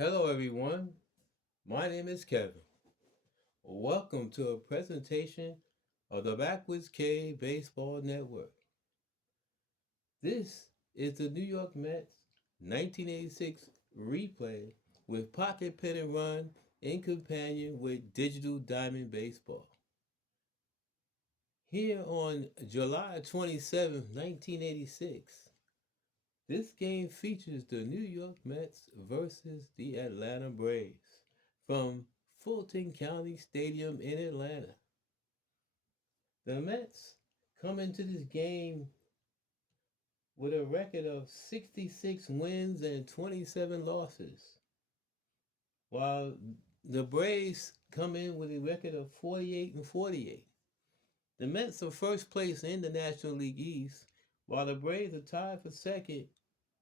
Hello, everyone. My name is Kevin. Welcome to a presentation of the Backwards K Baseball Network. This is the New York Mets 1986 replay with Pocket Pennant Run in companion with Digital Diamond Baseball. Here on July 27, 1986, this game features the New York Mets versus the Atlanta Braves from Fulton County Stadium in Atlanta. The Mets come into this game with a record of 66 wins and 27 losses, while the Braves come in with a record of 48 and 48. The Mets are first place in the National League East, while the Braves are tied for second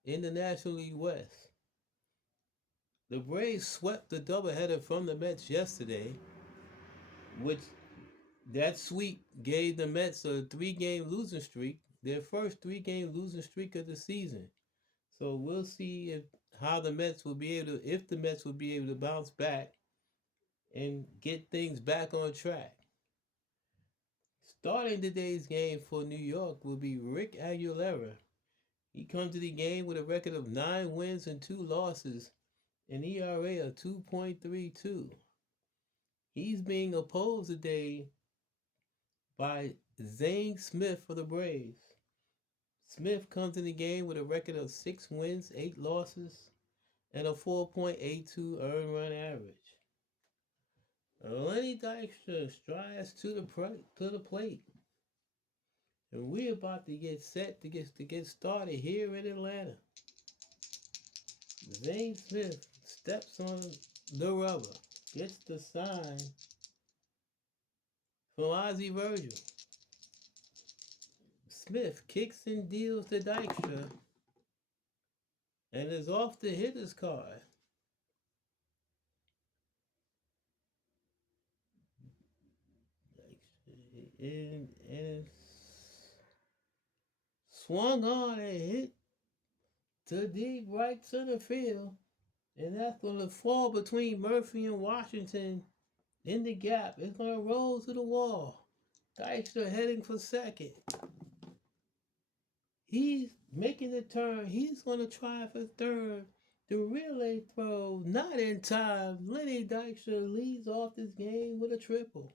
in the National League West. The Braves swept the doubleheader from the Mets yesterday, which that sweep gave the Mets a three-game losing streak, their first three-game losing streak of the season. So we'll see if the Mets will be able to bounce back and get things back on track. Starting today's game for New York will be Rick Aguilera. He comes to the game with a record of 9 wins and 2 losses, an ERA of 2.32. He's being opposed today by Zane Smith for the Braves. Smith comes in the game with a record of 6 wins, 8 losses, and a 4.82 earned run average. Lenny Dykstra strides to the plate, and we're about to get set to get started here in Atlanta. Zane Smith steps on the rubber, gets the sign from Ozzie Virgil. Smith kicks and deals to Dykstra and is off the hitter's card. And swung on and hit to deep right center field. And that's going to fall between Murphy and Washington in the gap. It's going to roll to the wall. Dykstra heading for second. He's making the turn. He's going to try for third. The relay throw, not in time. Lenny Dykstra leads off this game with a triple.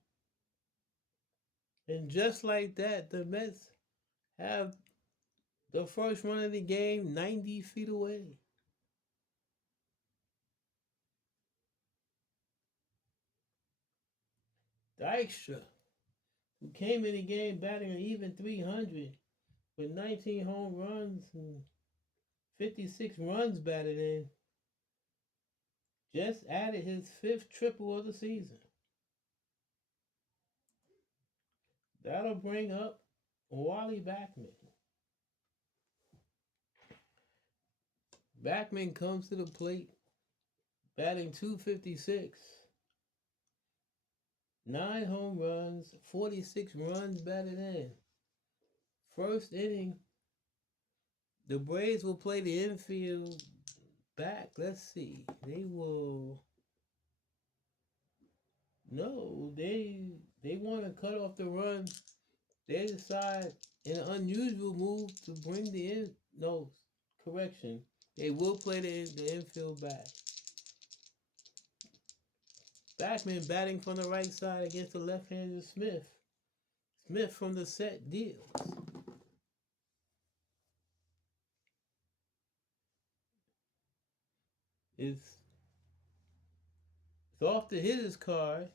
And just like that, the Mets have the first run of the game 90 feet away. Dykstra, who came in the game batting an even 300 with 19 home runs and 56 runs batted in, just added his 5th triple of the season. That'll bring up Wally Backman. Backman comes to the plate batting .256. 9 home runs, 46 runs batted in. First inning, the Braves will play the infield back. Let's see. They will. No, they want to cut off the run. They decide in an unusual move to bring the in. No, correction. They will play the infield back. Backman batting from the right side against the left-handed Smith. Smith from the set deals. It's off the hitter's card.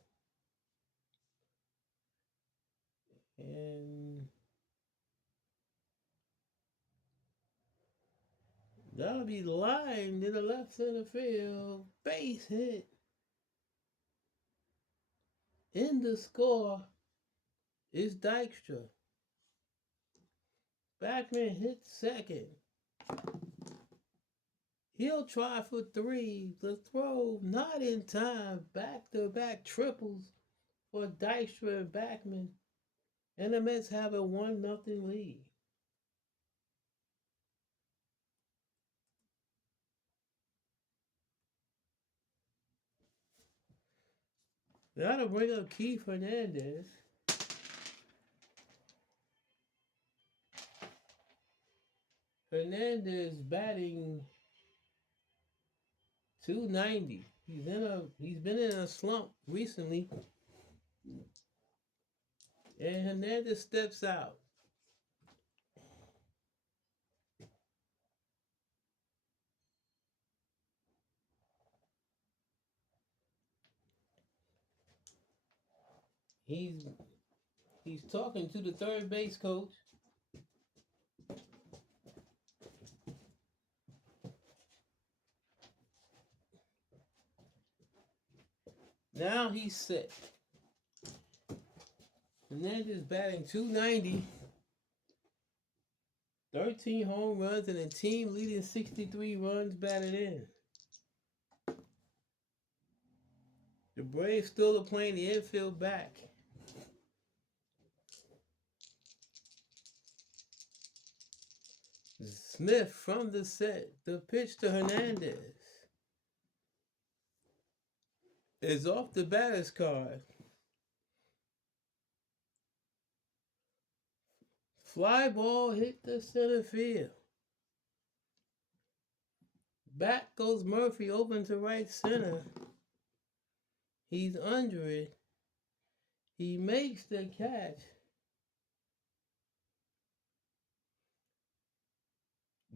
And that'll be lined in the left center field. Base hit. In the score is Dykstra. Backman hits second. He'll try for 3. The throw not in time. Back-to-back triples for Dykstra and Backman. And the Mets have a 1-0 lead. That'll bring up Keith Hernandez. Hernandez batting 290. He's been in a slump recently. And Hernandez steps out. He's he's talking to the third base coach. Now he's set. Hernandez batting 290. 13 home runs and a team leading 63 runs batted in. The Braves still are playing the infield back. Smith from the set. The pitch to Hernandez is off the batter's card. Fly ball hit the center field. Back goes Murphy, open to right center. He's under it. He makes the catch.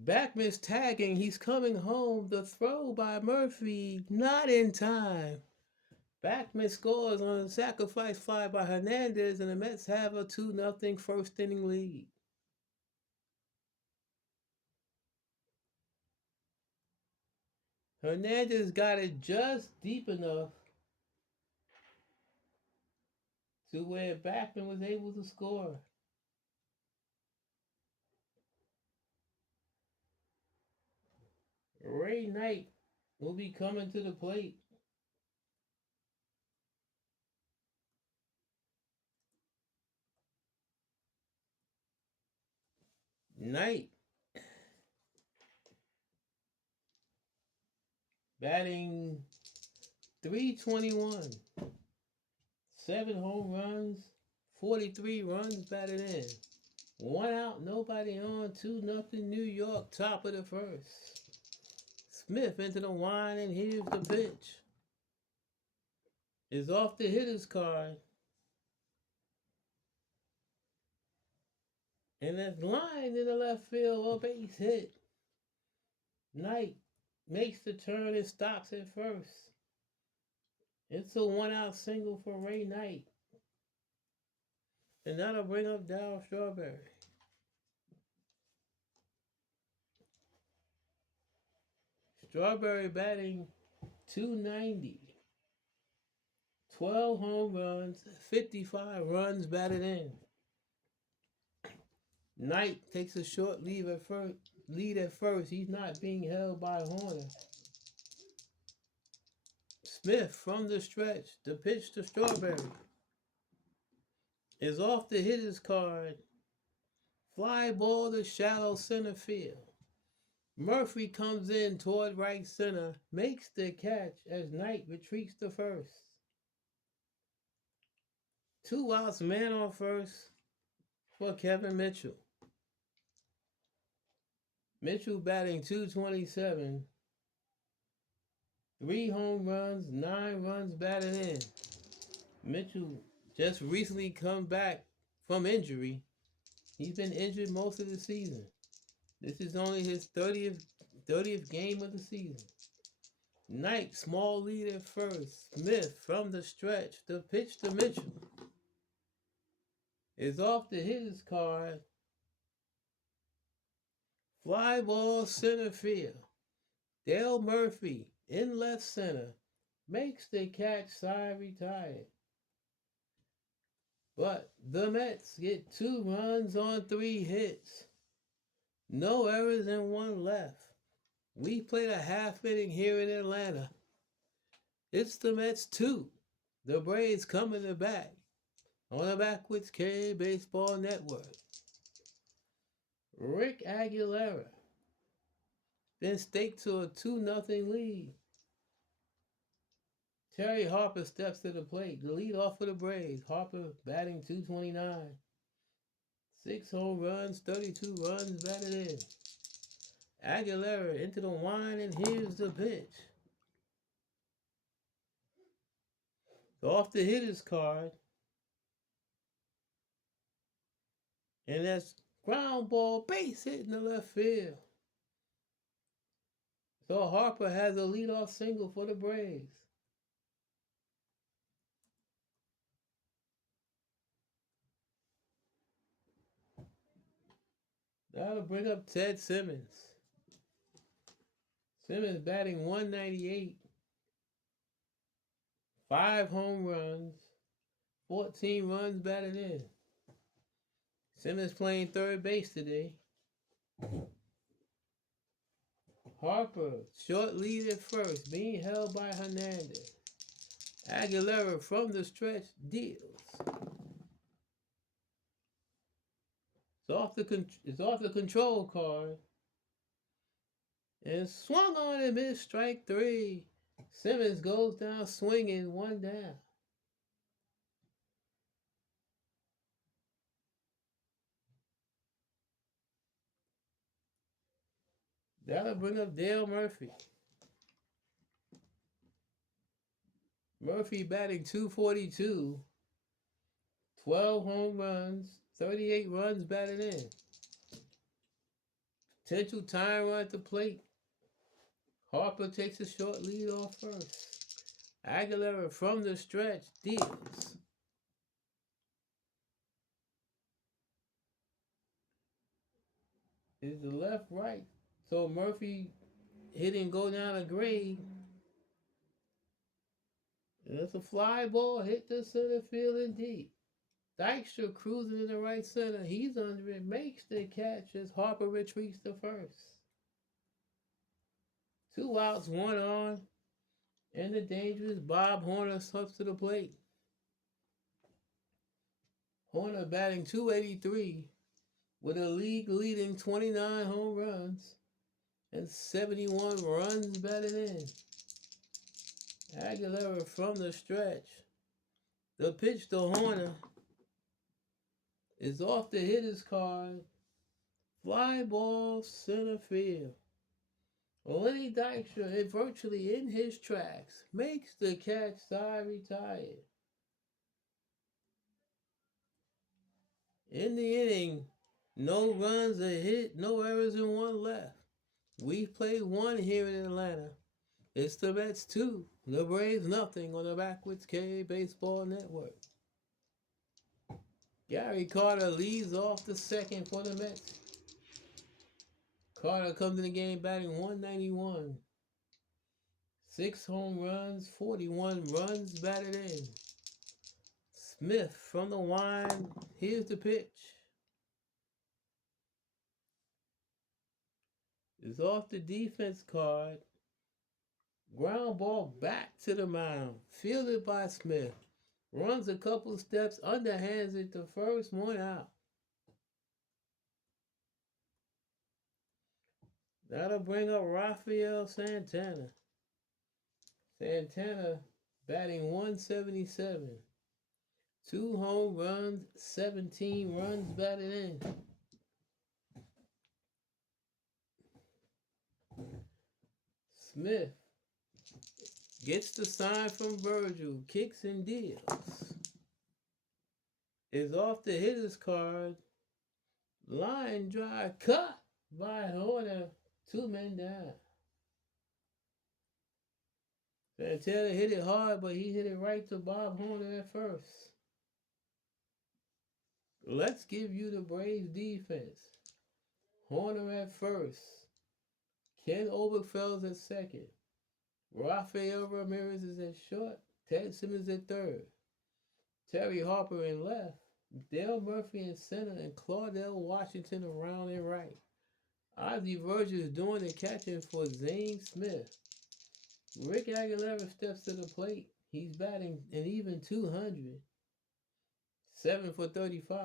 Backman's tagging. He's coming home. The throw by Murphy, not in time. Backman scores on a sacrifice fly by Hernandez, and the Mets have a 2-0 first inning lead. Hernandez got it just deep enough to where Backman was able to score. Ray Knight will be coming to the plate. Knight batting 321. 7 home runs, 43 runs batted in. 1 out, nobody on, 2-0 New York, top of the first. Smith into the line, and here's the pitch. Is off the hitter's card. And that's line in the left field, a base hit. Knight makes the turn and stops at first. It's a 1-out single for Ray Knight. And that'll bring up Darryl Strawberry. Strawberry batting 290. 12 home runs, 55 runs batted in. Knight takes a short lead at first. He's not being held by Horner. Smith from the stretch. The pitch to Strawberry is off the hitter's card. Fly ball to shallow center field. Murphy comes in toward right center, makes the catch as Knight retreats to first. 2 outs, man on first for Kevin Mitchell. Mitchell batting 227. 3 home runs, 9 runs batted in. Mitchell just recently come back from injury. He's been injured most of the season. This is only his 30th game of the season. Knight, small lead at first. Smith from the stretch. The pitch to Mitchell is off the hitter's card. Fly ball center field. Dale Murphy in left center makes the catch, side retired. But the Mets get 2 runs on 3 hits. No errors and 1 left. We played a half inning here in Atlanta. It's the Mets 2. The Braves coming to back on the Backwards K Baseball Network. Rick Aguilera then staked to a 2-0 lead. Terry Harper steps to the plate. The lead off for the Braves. Harper batting 229. 6 home runs, 32 runs batted in. Aguilera into the line, and here's the pitch. Off the hitter's card. And that's ground ball, base hit in the left field. So Harper has a leadoff single for the Braves. That'll bring up Ted Simmons. Simmons batting 198. 5 home runs, 14 runs batted in. Simmons playing third base today. Harper, short lead at first, being held by Hernandez. Aguilera from the stretch deals. It's off the control card. And swung on and missed strike 3. Simmons goes down swinging, 1 down. That'll bring up Dale Murphy. Murphy batting 242. 12 home runs, 38 runs batted in. Potential time run at the plate. Harper takes a short lead off first. Aguilera from the stretch deals. Is the left right. So Murphy hitting go down a grade. And it's a fly ball hit to center field and deep. Dykstra cruising in the right center. He's under it, makes the catch as Harper retreats to first. 2 outs, 1 on, and the dangerous Bob Horner steps to the plate. Horner batting 283 with a league-leading 29 home runs and 71 runs batted in. Aguilera from the stretch. The pitch to Horner is off the hitter's card. Fly ball center field. Lenny Dykstra, virtually in his tracks, makes the catch, side retired. In the inning, no runs, a hit, no errors, and 1 left. We've played 1 here in Atlanta. It's the Mets 2, the Braves nothing on the Backwards K Baseball Network. Gary Carter leads off the second for the Mets. Carter comes in the game batting 191. 6 home runs, 41 runs batted in. Smith from the line. Here's the pitch. It's off the defense card. Ground ball back to the mound. Fielded by Smith. Runs a couple steps, underhands it to first, 1 out. That'll bring up Rafael Santana. Santana batting 177. 2 home runs, 17 runs batted in. Smith gets the sign from Virgil, kicks and deals. Is off the hitter's card. Line drive cut by Horner. 2 men down. Santana hit it hard, but he hit it right to Bob Horner at first. Let's give you the Braves defense. Horner at first. Ken Oberfels at second. Rafael Ramirez is at short. Ted Simmons at third. Terry Harper in left. Dale Murphy in center. And Claudell Washington around and right. Ozzie Virgil is doing the catching for Zane Smith. Rick Aguilera steps to the plate. He's batting an even 200. 7 for 35.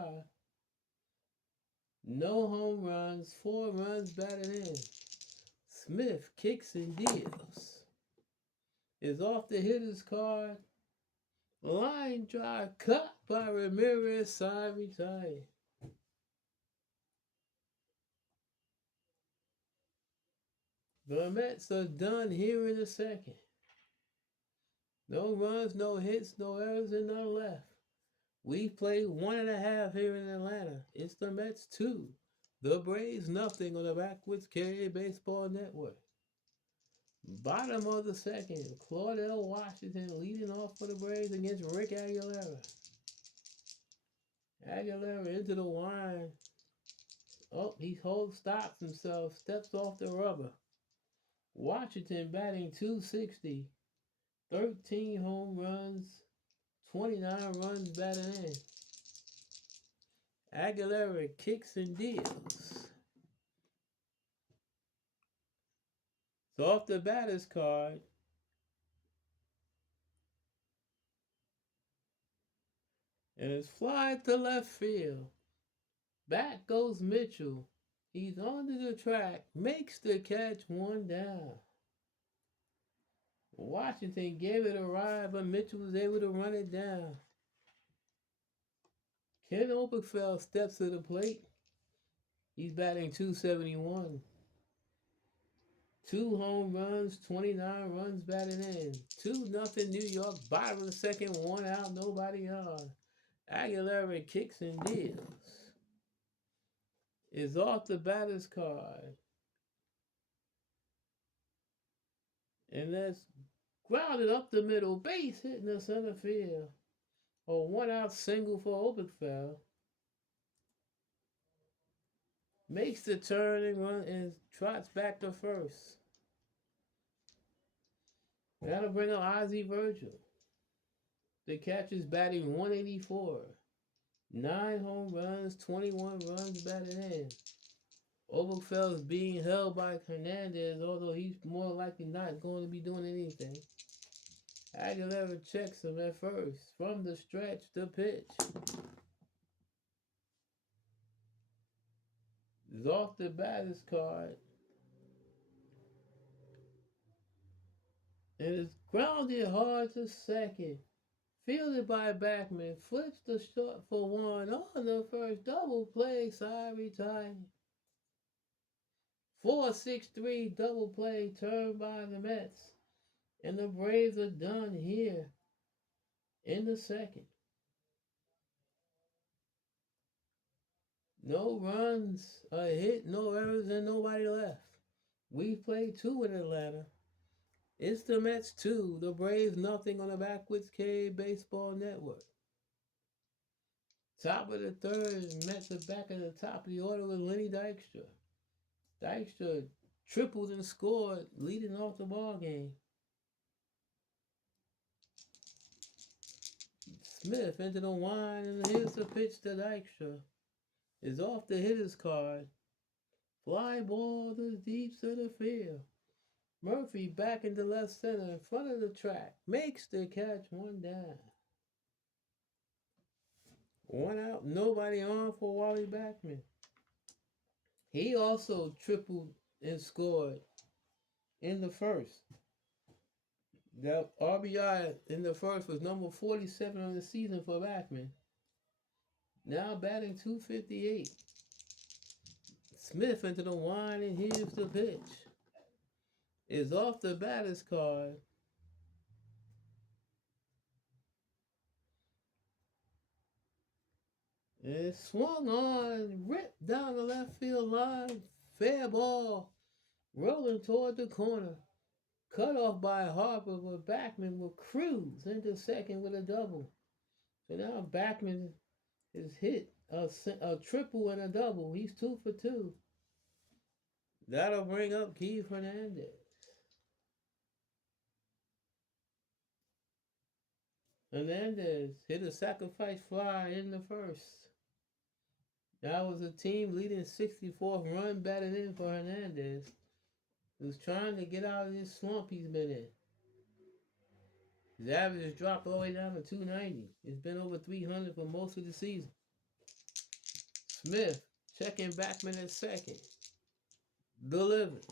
No home runs, 4 runs batted in. Smith kicks and deals. is off the hitter's card. Line drive cut by Ramirez, side retired. The Mets are done here in the second. No runs, no hits, no errors, and none left. We played 1.5 here in Atlanta. It's the Mets 2. The Braves nothing on the Backwoods Carrier Baseball Network. Bottom of the second, Claudel Washington leading off for the Braves against Rick Aguilera. Aguilera into the line. Oh, he stops himself, steps off the rubber. Washington batting .260, 13 home runs, 29 runs batted in. Aguilera kicks and deals. So off the batter's card, and it's fly to left field. Back goes Mitchell. He's onto the track, makes the catch, one down. Washington gave it a ride, but Mitchell was able to run it down. Ken Oberkfell steps to the plate. He's batting .271. 2 home runs, 29 runs batted in. 2-0 New York, bottom of the second, 1 out, nobody on. Aguilera kicks and deals. Is off the batter's card. And that's grounded up the middle, base hit in the center field. A 1-out single for Oberkfell. Makes the turn and run and trots back to first. That'll bring up Ozzie Virgil. The catcher's batting .184. 9 home runs, 21 runs batted in. Oberkfell is being held by Hernandez, although he's more likely not going to be doing anything. Aguilera checks him at first. From the stretch, the pitch. Is off the batter's card. And it's grounded hard to second. Fielded by Backman. Flips the short for 1 on the first. Double play, side retired. 4-6-3 double play turned by the Mets. And the Braves are done here in the second. No runs, a hit, no errors, and nobody left. We played 2 in Atlanta. It's the Mets 2, the Braves nothing on the Backwoods Carrier Baseball Network. Top of the third, Mets are back at the top of the order with Lenny Dykstra. Dykstra tripled and scored, leading off the ball game. Smith into the line, and here's the pitch to Dykstra. Is off the hitter's card. Fly ball to the deep center field. Murphy back into left center in front of the track. Makes the catch, 1 down. 1 out, nobody on for Wally Backman. He also tripled and scored in the first. The RBI in the first was number 47 on the season for Backman. Now batting .258. Smith into the line, and here's the pitch. Is off the batter's card. And swung on, ripped down the left field line. Fair ball, rolling toward the corner. Cut off by Harper, but Backman will cruise into second with a double. So now Backman has hit a triple and a double. He's 2 for 2. That'll bring up Keith Hernandez. Hernandez hit a sacrifice fly in the first. That was a team leading 64th run batted in for Hernandez, who's trying to get out of this slump he's been in. His average has dropped all the way down to .290. It's been over 300 for most of the season. Smith checking Backman at second. Delivers.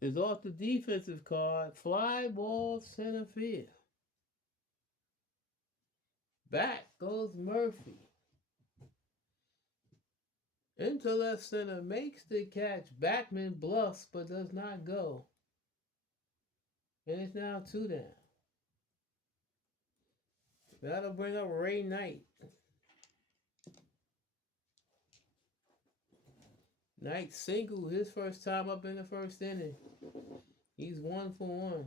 is off the defensive card. Fly ball center field. Back goes Murphy. Into left center, makes the catch. Backman bluffs but does not go. And it's now 2 down. That'll bring up Ray Knight. Knight single his first time up in the first inning. He's 1 for 1.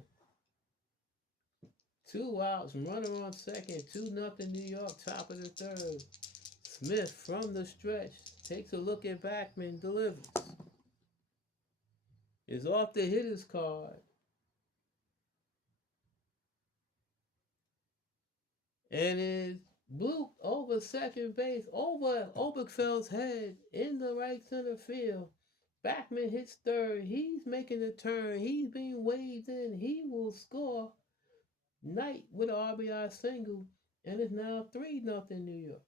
2 outs, runner on second, 2-0 New York, top of the third. Smith from the stretch takes a look at Backman, delivers. Is off the hitter's card. And is blooped over second base, over Oberkfeld's head in the right center field. Backman hits third. He's making a turn. He's being waved in. He will score. Knight with an RBI single. And it's now 3-0 New York.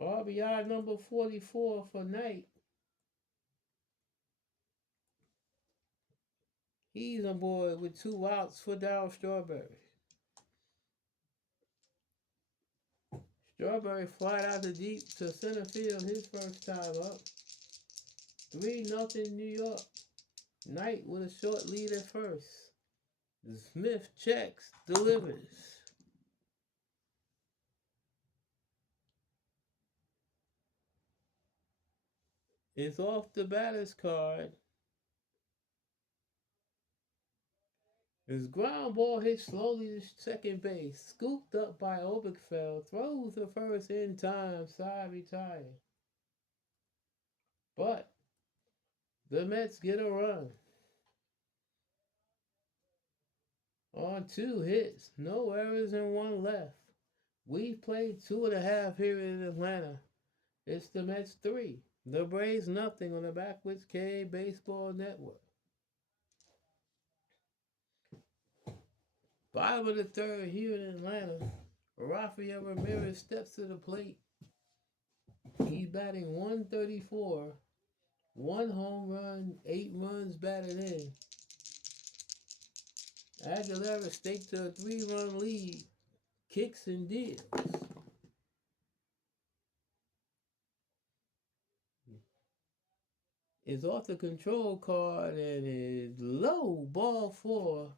RBI number 44 for Knight. He's on board with 2 outs for Darryl Strawberry. Strawberry flied out to deep to center field his first time up. 3-0 New York. Knight with a short lead at first. Smith checks, delivers. It's off the batter's card. His ground ball hits slowly to second base. Scooped up by Oberkfeld. Throws the first in time. Side retired. But the Mets get a run. On 2 hits. No errors and 1 left. We've played 2.5 here in Atlanta. It's the Mets 3. The Braves nothing on the Backwoods K Baseball Network. Bottom of the third here in Atlanta. Rafael Ramirez steps to the plate. He's batting .134. 1 home run, 8 runs batted in. Aguilera staked to a 3-run lead. Kicks and deals. Is off the control card and is low, ball 4.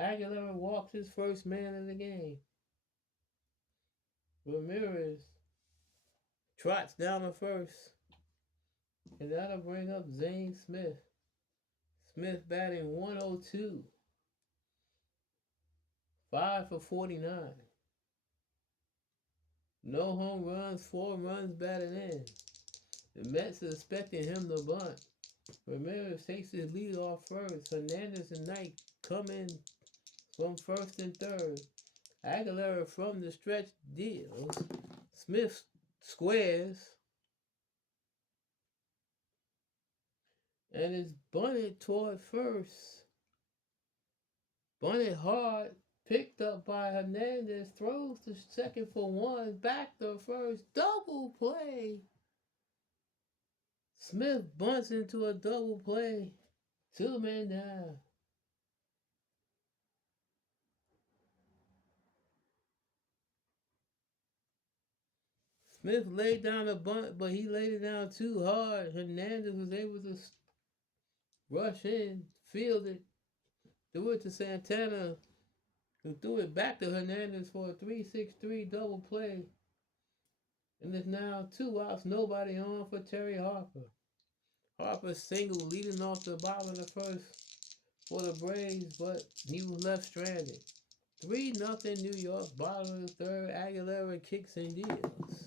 Aguilera walks his first man in the game. Ramirez trots down to first. And that'll bring up Zane Smith. Smith batting .102. 5 for 49. No home runs, 4 runs batted in. The Mets are expecting him to bunt. Ramirez takes his lead off first. Hernandez and Knight come in from first and third. Aguilera from the stretch deals. Smith squares. And is bunted toward first. Bunted hard. Picked up by Hernandez. Throws to second for 1. Back to first. Double play. Smith bunts into a double play. 2 men down. Smith laid down a bunt, but he laid it down too hard. Hernandez was able to rush in, field it, threw it to Santana, who threw it back to Hernandez for a 3-6-3 double play. And there's now 2 outs, nobody on for Terry Harper. Harper single leading off the bottom of the first for the Braves, but he was left stranded. 3-0 New York, bottom of the third. Aguilera kicks and deals.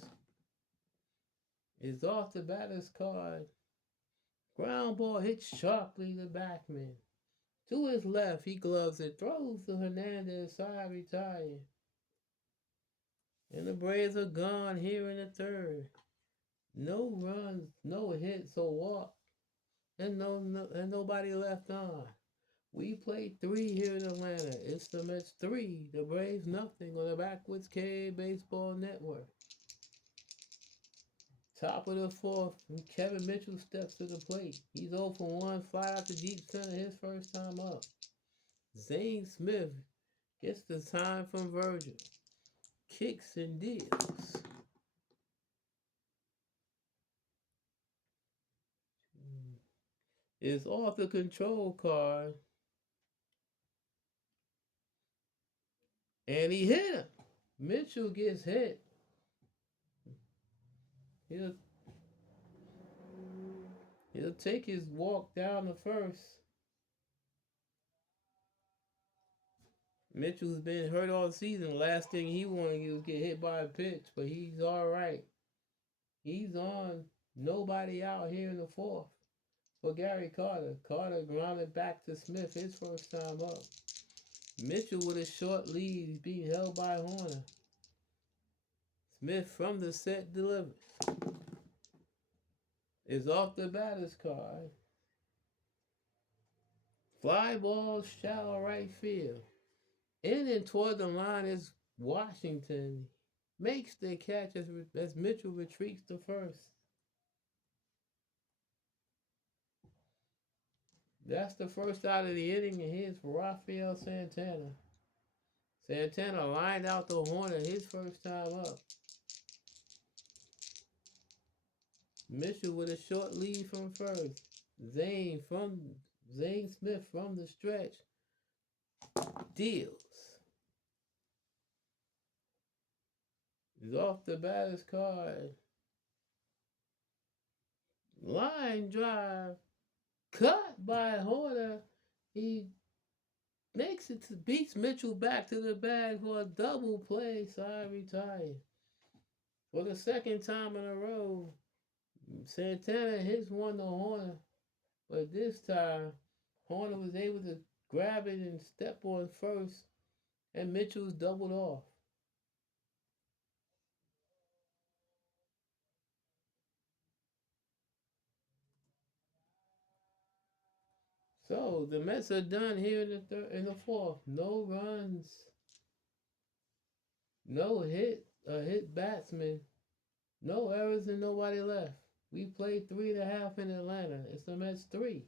Is off the batter's card. Ground ball hits sharply to Backman. To his left, he gloves it, throws to Hernandez, side retired. And the Braves are gone here in the third. No runs, no hits, or walk, and nobody left on. We played 3 here in Atlanta. It's the Mets 3, the Braves nothing on the Backwoods K Baseball Network. Top of the fourth, Kevin Mitchell steps to the plate. He's 0 for 1, fly out to deep center his first time up. Zane Smith gets the time from Virgil. Kicks and deals. Is off the control card. And he hit him. Mitchell gets hit. He'll, he'll take his walk down the first. Mitchell's been hurt all season. Last thing he wanted to get hit by a pitch, but he's all right. He's on. Nobody out here in the fourth for Gary Carter. Carter grounded back to Smith his first time up. Mitchell with a short lead. He's being held by Horner. Smith from the set delivers. Is off the batter's card. Fly ball, shallow right field. In and toward the line is Washington. Makes the catch as Mitchell retreats to first. That's the first out of the inning, and here's Rafael Santana. Santana lined out the Horner his first time up. Mitchell with a short lead from first. Zane Smith from the stretch deals. Is off the batter's card. Line drive. Cut by Horner. He makes it to beats Mitchell back to the bag for a double play. Side retired. For the second time in a row, Santana hits one to Horner. But this time, Horner was able to grab it and step on first, and Mitchell's doubled off. So the Mets are done here in the fourth. No runs, no hit batsman, no errors, and nobody left. We played 3.5 in Atlanta. It's the Mets 3.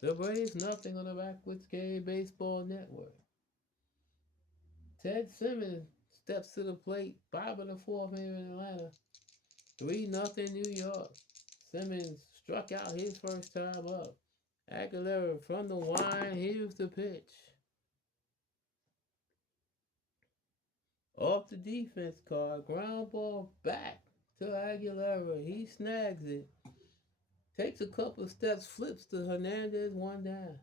The Braves nothing on the Backwoods K Baseball Network. Ted Simmons steps to the plate, 5 of the fourth here in Atlanta. 3-0 New York. Simmons struck out his first time up. Aguilera from the line, here's the pitch. Off the defense card, ground ball back to Aguilera. He snags it. Takes a couple of steps, flips to Hernandez, one down.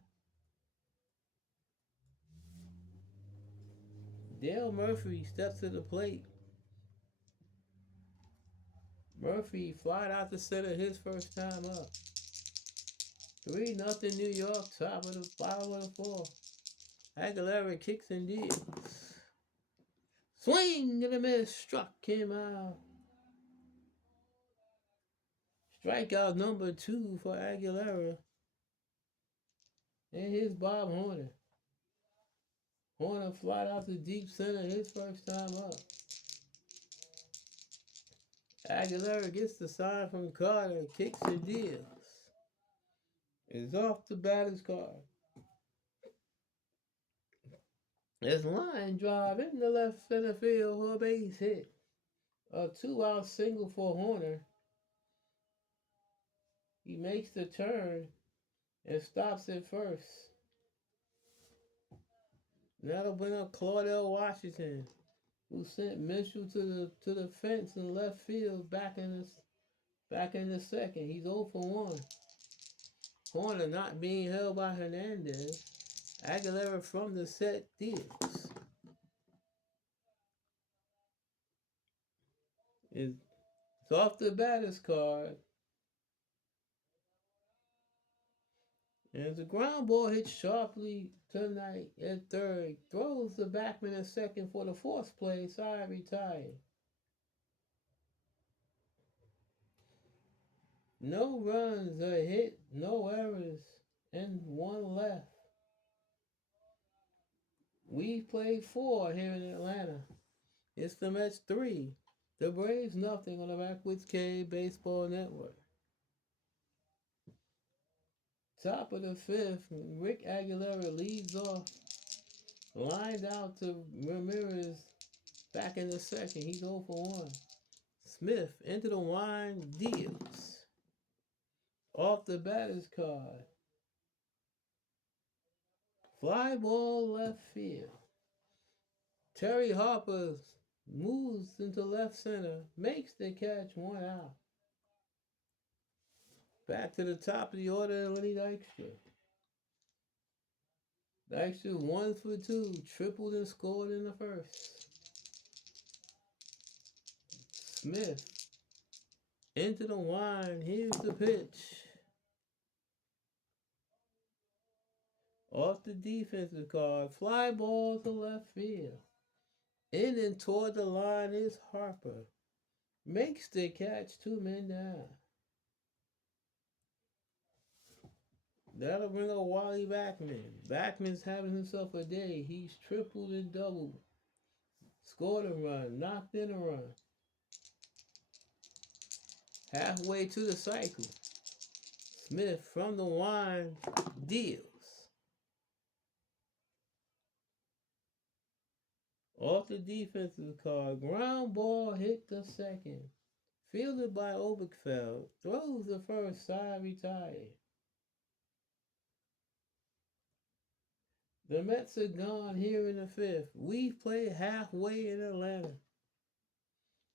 Dale Murphy steps to the plate. Murphy flied out the center his first time up. 3-0 New York, top of the bottom of the fourth. Aguilera kicks and deals. Swing and a miss, struck him out. Strikeout number 2 for Aguilera. And here's Bob Horner. Horner flied out to deep center his first time up. Aguilera gets the sign from Carter, kicks and deals. Is off the batter's card. There's line drive in the left center field for a base hit. A 2-out single for Horner. He makes the turn and stops at first. That'll bring up Claudell Washington, who sent Mitchell to the fence in left field back in the second. He's 0 for 1. Horner not being held by Hernandez. Aguilera from the set deals. It's off the batter's card. And the ground ball hits sharply tonight at third. Throws the backman at second for the fourth play. Side retired. No runs, a hit, no errors, and 1 left. We played 4 here in Atlanta. It's the Mets 3. The Braves nothing on the Backwoods K Baseball Network. Top of the fifth, Rick Aguilera leads off, lined out to Ramirez back in the second. He's 0 for 1. Smith into the line, deals. Off the batter's card. Fly ball left field. Terry Harper moves into left center, makes the catch, 1 out. Back to the top of the order, Lenny Dykstra. Dykstra 1 for 2, tripled and scored in the first. Smith into the line, here's the pitch. Off the defensive card, fly ball to left field. In and toward the line is Harper. Makes the catch, 2 men down. That'll bring up Wally Backman. Backman's having himself a day. He's tripled and doubled. Scored a run, knocked in a run. Halfway to the cycle. Smith from the line deals. Off the defensive card, ground ball hit the second. Fielded by Oberkfell. Throws the first, side retired. The Mets are gone here in the fifth. We've played halfway in Atlanta.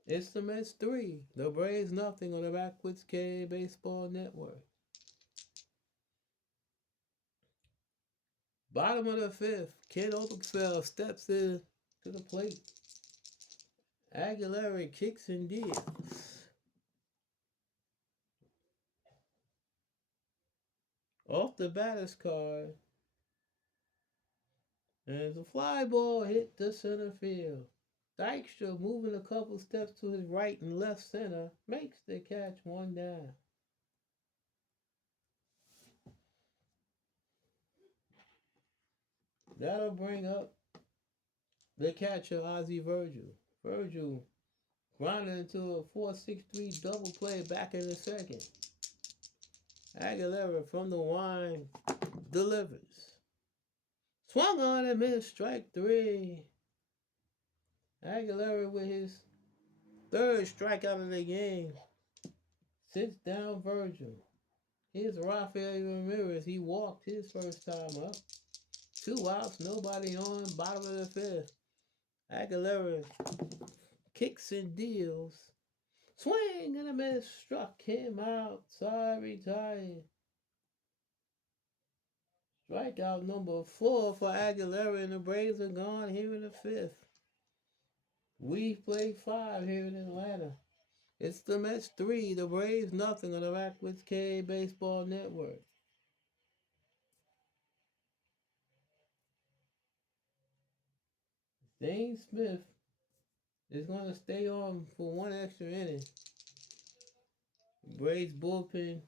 It's the Mets 3, the Braves nothing on the Backwoods K Baseball Network. Bottom of the fifth, Ken Oberkfell steps in to the plate. Aguilera kicks and deals. Off the batter's card, and the fly ball hit the center field. Dykstra, moving a couple steps to his right and left center, makes the catch, 1 down. That'll bring up the catcher, Ozzie Virgil. Virgil grounded into a 4-6-3 double play back in the second. Aguilera from the line delivers. Swung on and missed, strike 3. Aguilera with his third strikeout of the game sits down Virgil. Here's Rafael Ramirez. He walked his first time up. 2 outs, nobody on, bottom of the fifth. Aguilera kicks and deals. Swing and a miss, struck him out. Side retired. Strikeout number 4 for Aguilera, and the Braves are gone here in the fifth. We've played 5 here in Atlanta. It's the Mets 3, the Braves nothing on the Backwoods K Baseball Network. Dane Smith is going to stay on for 1 extra inning. Braves bullpen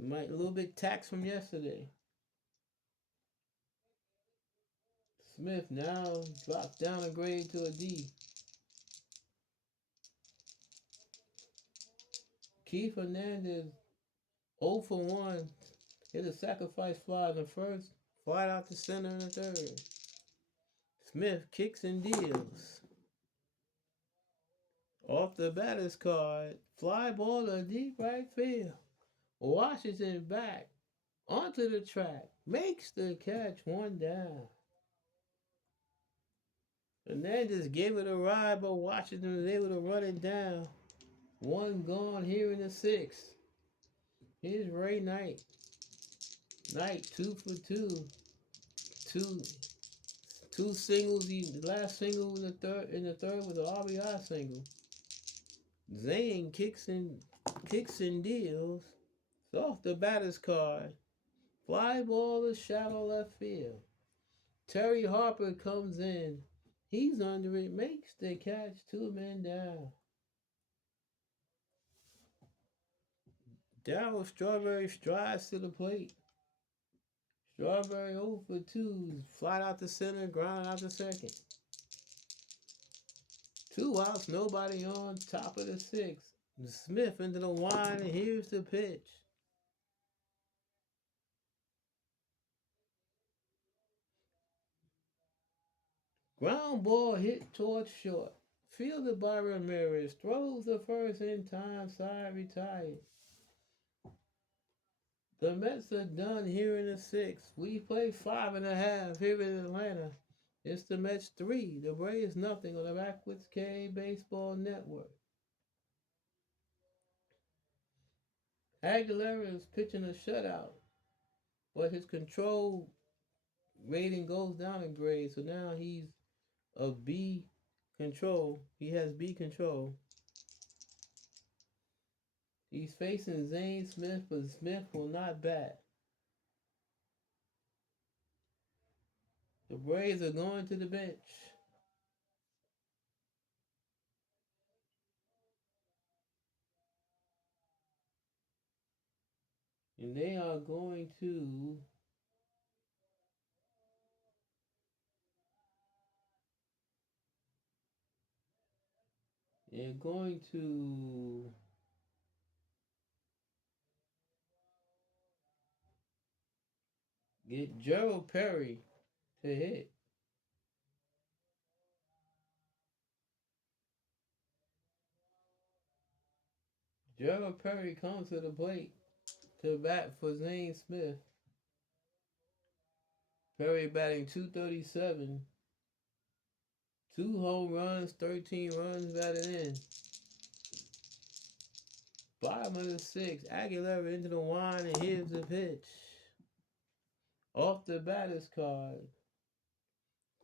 might a little bit taxed from yesterday. Smith now drops down a grade to a D. Keith Hernandez 0 for 1. Hit a sacrifice fly in the first, fly out to center in the third. Smith kicks and deals. Off the batter's card, fly ball to deep right field. Washington back onto the track, makes the catch, 1 down. Hernandez gave it a ride, but Washington was able to run it down. 1 gone here in the 6th. Here's Ray Knight. Knight 2 for 2. Two singles. The last single in the third was an RBI single. Zane kicks and deals. It's off the batter's card. Fly ball to shallow left field. Terry Harper comes in. He's under it, makes the catch, 2 men down. Darryl Strawberry strides to the plate. Strawberry 0 for 2, flat out to center, ground out to second. Two outs, nobody on, top of the sixth. Smith into the line, and here's the pitch. Ground ball hit towards short. Fielded by Ramirez. Throws the first in time, side retired. The Mets are done here in the sixth. We play 5.5 here in Atlanta. It's the Mets 3, the Braves nothing on the Backwoods K Baseball Network. Aguilera is pitching a shutout, but his control rating goes down in grade, so now he's a B control. He has B control. He's facing Zane Smith, but Smith will not bat. The Braves are going to the bench. And they are going to they're going to get Gerald Perry to hit. Gerald Perry comes to the plate to bat for Zane Smith. Perry batting 237. 2 home runs, 13 runs batted in. Bottom of the sixth, Aguilera into the line, and here's the pitch. Off the batter's card.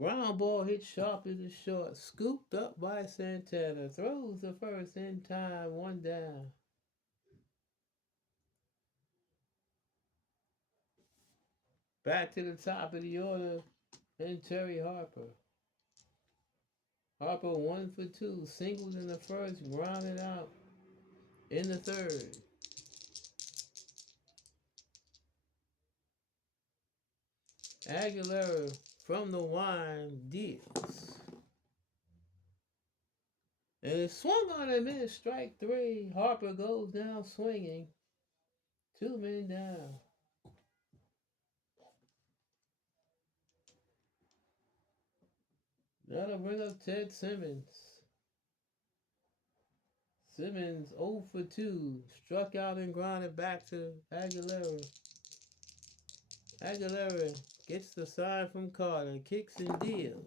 Ground ball hit sharply to short. Scooped up by Santana. Throws the first in time, one down. Back to the top of the order, and Terry Harper. Harper 1 for 2. Singles in the first, grounded out in the third. Aguilera from the line deals. And it swung on a miss, strike three. Harper goes down swinging. 2 men down. That'll bring up Ted Simmons. Simmons 0 for 2. Struck out and grounded back to Aguilera. Aguilera gets the sign from Carter. Kicks and deals.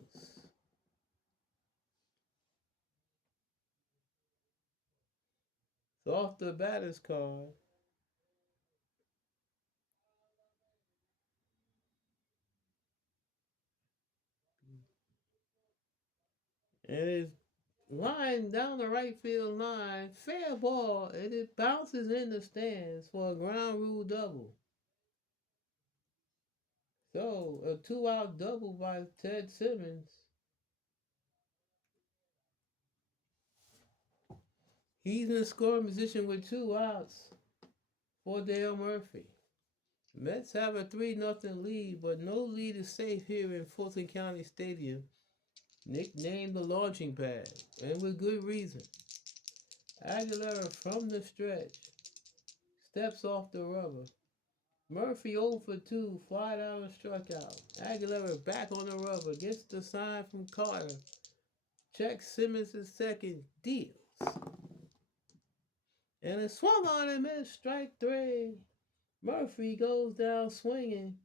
So off the batter's card. And it's line down the right field line. Fair ball. And it bounces in the stands for a ground rule double. So a 2-out double by Ted Simmons. He's in scoring position with 2 outs for Dale Murphy. Mets have a 3-0 lead, but no lead is safe here in Fulton County Stadium, nicknamed the launching pad, and with good reason. Aguilera from the stretch steps off the rubber. Murphy 0 for 2, flied out and struck out. Aguilera back on the rubber, gets the sign from Carter. Checks Simmons' second, deals. And it swung on and missed, strike three. Murphy goes down swinging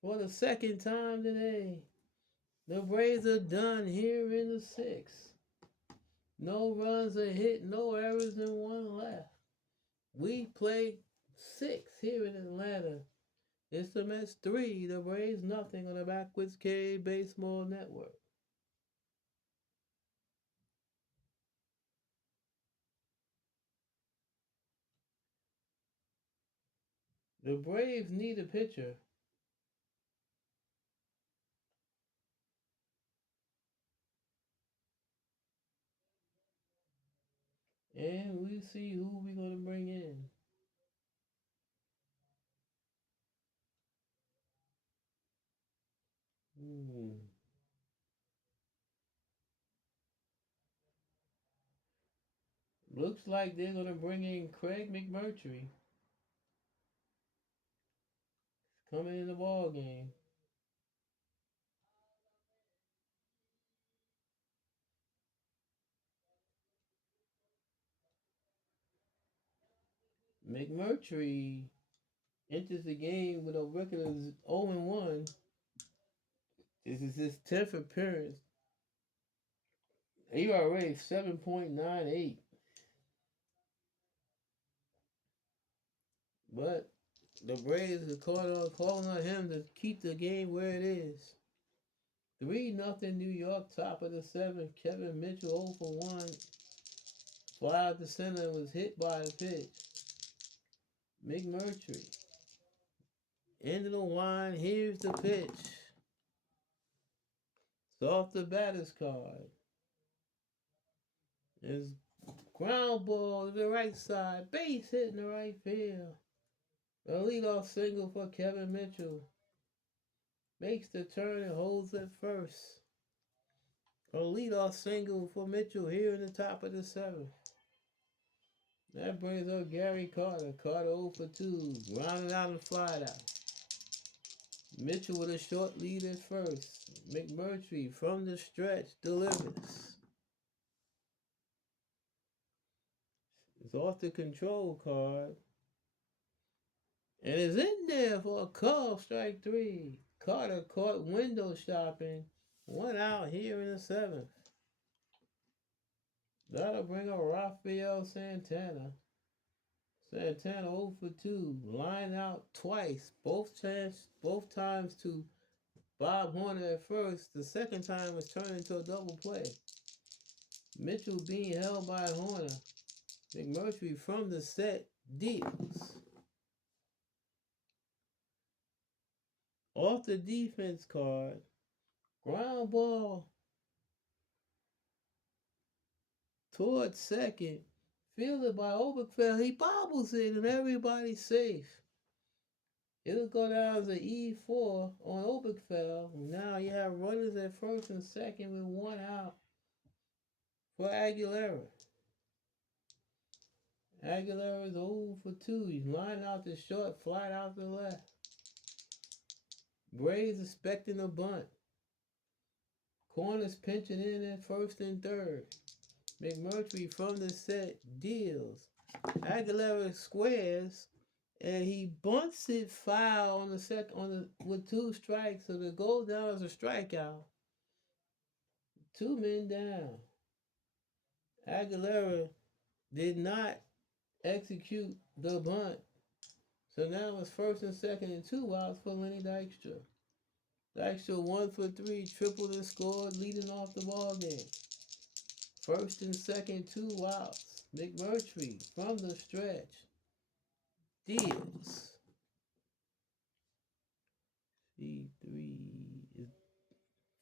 for the second time today. The Braves are done here in the sixth. No runs are hit, no errors, and one left. We play 6 here in Atlanta. It's the Mets 3, the Braves nothing on the Backwoods K Baseball Network. The Braves need a pitcher. And we see who we're going to bring in. Hmm. Looks like they're going to bring in Craig McMurtry coming in the ball game. McMurtry enters the game with a record of 0-1. This is his 10th appearance. ERA 7.98. But the Braves are calling on him to keep the game where it is. 3-0 New York, top of the seventh. Kevin Mitchell 0 for 1. Fly out the center and was hit by a pitch. McMurtry. End of the line. Here's the pitch. It's off the batter's card. It's ground ball to the right side. Base hit in the right field. A leadoff single for Kevin Mitchell. Makes the turn and holds at first. A leadoff single for Mitchell here in the top of the seventh. That brings up Gary Carter. Carter 0 for 2. Grounded out and fly out. Mitchell with a short lead at first. McMurtry from the stretch delivers. It's off the control card. And is in there for a call, strike 3. Carter caught window shopping. 1 out here in the seventh. That'll bring up Rafael Santana. Santana 0 for 2. Line out twice. Both times to Bob Horner at first. The second time was turned into a double play. Mitchell being held by Horner. McMurtry from the set deals. Off the defense card. Ground ball towards second. Fielded by Oberkfell. He bobbles it and everybody's safe. It'll go down as an E4 on Oberkfell. Now you have runners at first and second with 1 out for Aguilera. Aguilera is 0 for 2. He's lined out the short, flat out the left. Braves expecting a bunt. Corners pinching in at first and third. McMurtry from the set deals. Aguilera squares and he bunts it foul on the with 2 strikes, so the goal down is a strikeout. 2 men down. Aguilera did not execute the bunt, so now it's first and second and 2 outs for Lenny Dykstra. Dykstra 1 for 3, tripled and scored, leading off the ball game. First and second, 2 outs. McMurtry from the stretch deals. C3.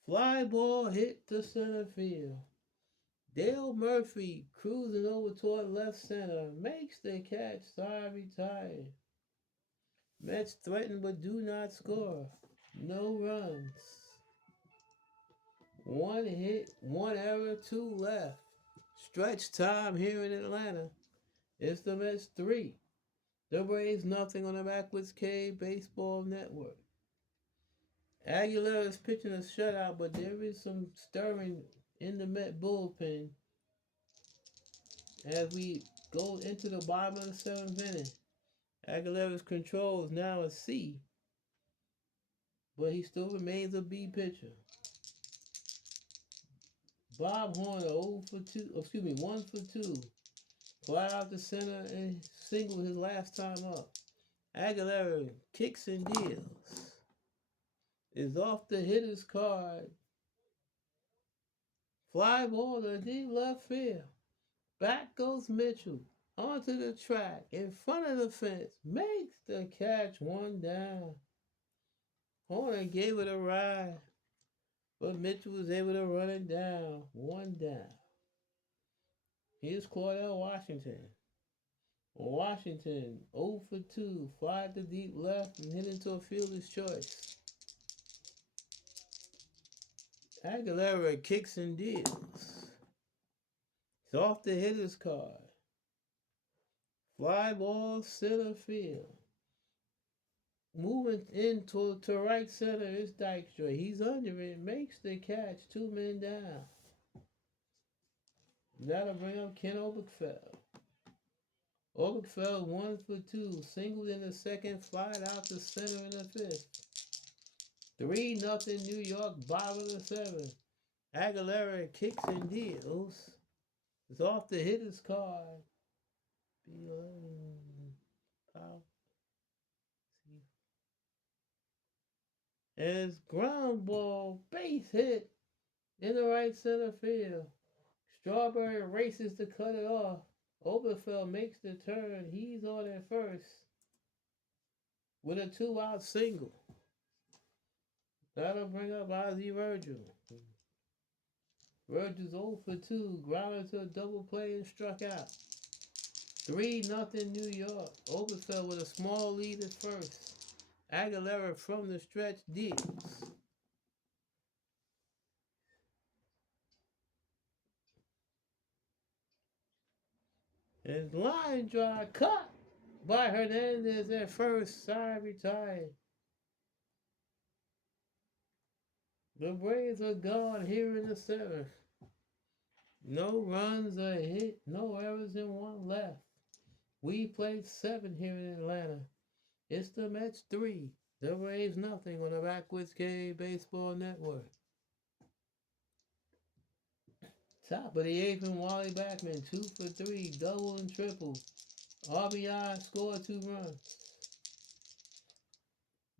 Fly ball hit to center field. Dale Murphy cruising over toward left center. Makes the catch. Side retired. Mets threaten but do not score. No runs. 1 hit, 1 error, 2 left. Stretch time here in Atlanta. It's the Mets 3. The Braves nothing on the Backwoods Cave Baseball Network. Aguilera is pitching a shutout, but there is some stirring in the Met bullpen as we go into the bottom of the 7th inning. Aguilera's control is now a C, but he still remains a B pitcher. Bob Horner 1 for 2. Fly out the center and single his last time up. Aguilera kicks and deals. Is off the hitter's card. Fly ball to deep left field. Back goes Mitchell onto the track in front of the fence. Makes the catch. 1 down. Horner gave it a ride, but Mitchell was able to run it down. 1 down. Here's Cordell Washington. Washington 0 for 2. Fly to deep left and hit into a fielder's choice. Aguilera kicks and deals. It's off the hitter's card. Fly ball center field. Moving to right center is Dykstra. He's under it, makes the catch, 2 men down. That'll bring up Ken Oberkfell. Oberkfell 1 for 2, singled in the second, flied out to center in the fifth. 3-0 New York, bottom of the seventh. Aguilera kicks and deals. It's off the hitter's card. As ground ball, base hit in the right center field. Strawberry races to cut it off. Oberfeld makes the turn. He's on at first with a 2-out single. That'll bring up Ozzie Virgil. Virgil's 0 for 2, grounded to a double play and struck out. 3-0 New York. Oberfeld with a small lead at first. Aguilera from the stretch deals. And line drive cut by Hernandez at first. Side retired. The Braves are gone here in the seventh. No runs, a hit, no errors, and 1 left. We played 7 here in Atlanta. It's the Mets 3, the Braves nothing on the Backwoods K Baseball Network. Top of the 8th and Wally Backman, 2 for 3, double and triple. RBI scored 2 runs.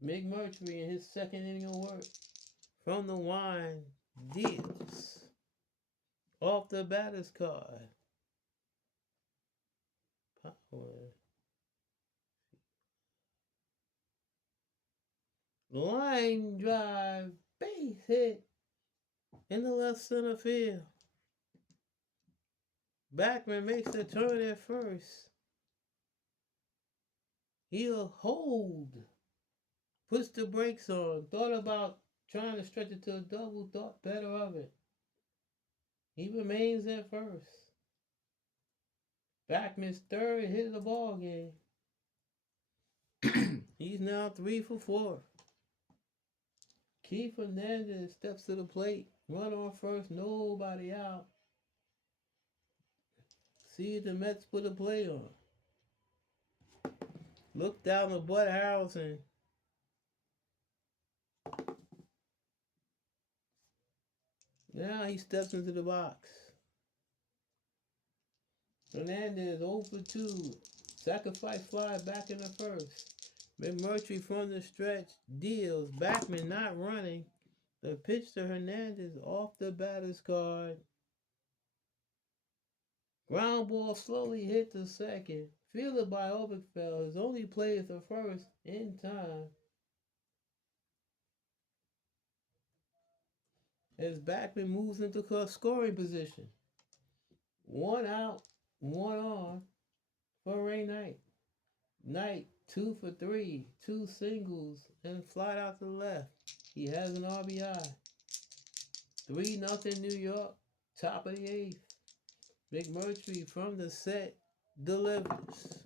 McMurtry in his second inning of work. From the wine, deals. Off the batter's card. Power. Line drive, base hit in the left center field. Backman makes the turn at first. He'll hold. Puts the brakes on. Thought about trying to stretch it to a double. Thought better of it. He remains at first. Backman's third hit of the ball game. He's now 3 for 4. Keith Hernandez steps to the plate. Run on first. Nobody out. See if the Mets put a play on. Look down to Bud Harrelson. Now he steps into the box. Hernandez 0 for 2. Sacrifice fly back in the first. McMurtry from the stretch deals. Backman not running. The pitch to Hernandez off the batter's card. Ground ball slowly hit to second. Fielded by Oberkfell. His only play is the first in time. As Backman moves into scoring position. 1 out, 1 on for Ray Knight. Knight 2 for 3, 2 singles, and flied out to the left. He has an RBI. 3-0 New York, top of the 8th. McMurtry from the set delivers.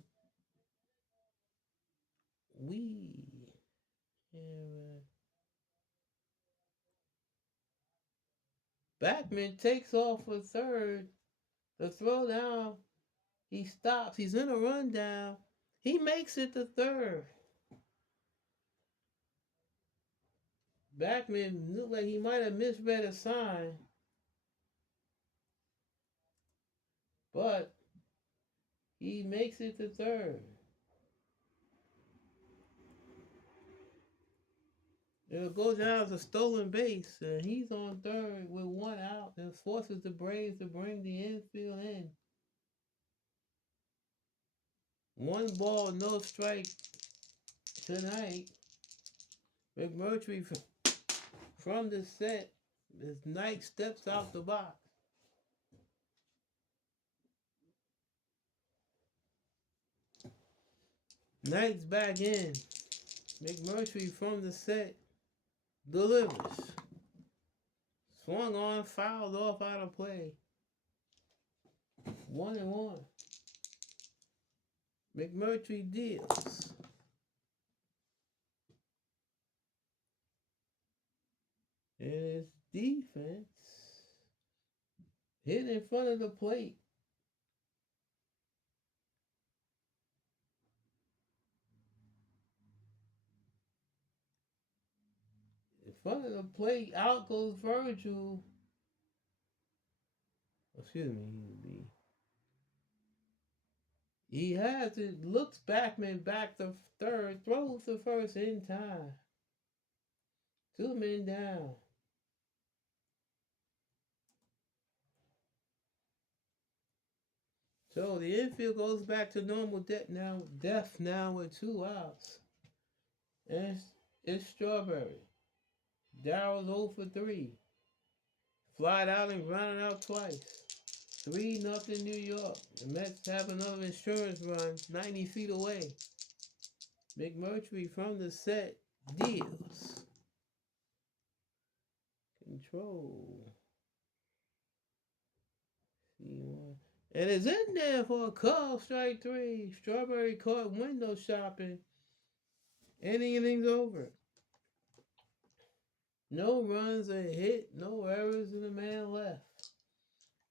Backman takes off for third. The throw down, he stops. He's in a rundown. He makes it to third. Backman looked like he might have misread a sign. But he makes it to third. It'll go down as a stolen base, and he's on third with 1 out and forces the Braves to bring the infield in. 1 ball, no strike tonight. McMurtry from the set as Knight steps out the box. Knight's back in. McMurtry from the set delivers. Swung on, fouled off out of play. 1-1. McMurtry deals. And his defense hit in front of the plate. In front of the plate, out goes Virgil. Excuse me, he has it, looks Backman back to third, throws the first in time. 2 men down. So the infield goes back to normal depth now with 2 outs. And it's Strawberry. Darrell's 0 for 3. Flied out and grounded out twice. 3-0 New York. The Mets have another insurance run 90 feet away. McMurtry from the set deals. Control. And is in there for a call, strike 3. Strawberry caught window shopping. Inning's over. No runs are hit, no errors, and a man left.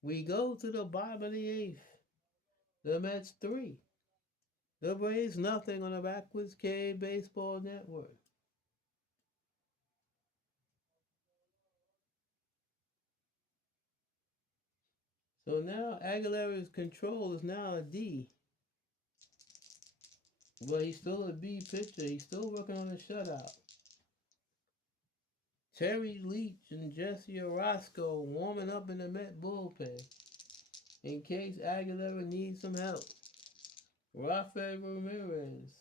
We go to the bottom of the 8th. The Mets 3. The Braves nothing on the Backwards K Baseball Network. So now Aguilera's control is now a D. But he's still a B pitcher. He's still working on a shutout. Terry Leach and Jesse Orozco warming up in the Met bullpen in case Aguilera needs some help. Rafael Ramirez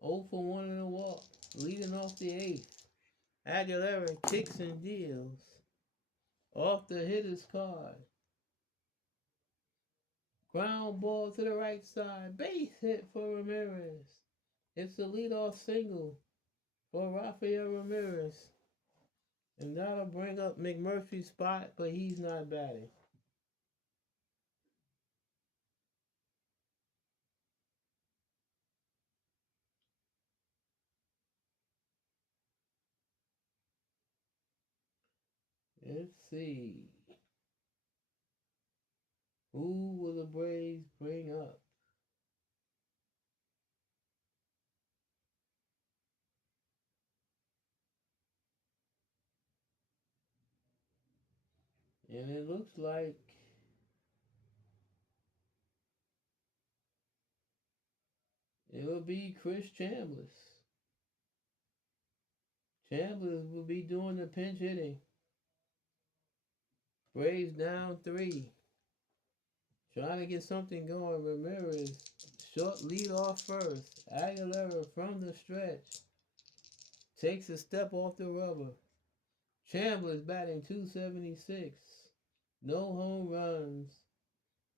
0 for 1 in a walk, leading off the 8th. Aguilera kicks and deals. Off the hitter's card. Ground ball to the right side. Base hit for Ramirez. It's a leadoff single for Rafael Ramirez. And that'll bring up McMurtry's spot, but he's not batting. Let's see. Who will the Braves bring up? And it looks like it'll be Chris Chambliss. Chambliss will be doing the pinch hitting. Braves down 3. Trying to get something going. Ramirez, short lead off first. Aguilera from the stretch. Takes a step off the rubber. Chambliss batting .276. No home runs.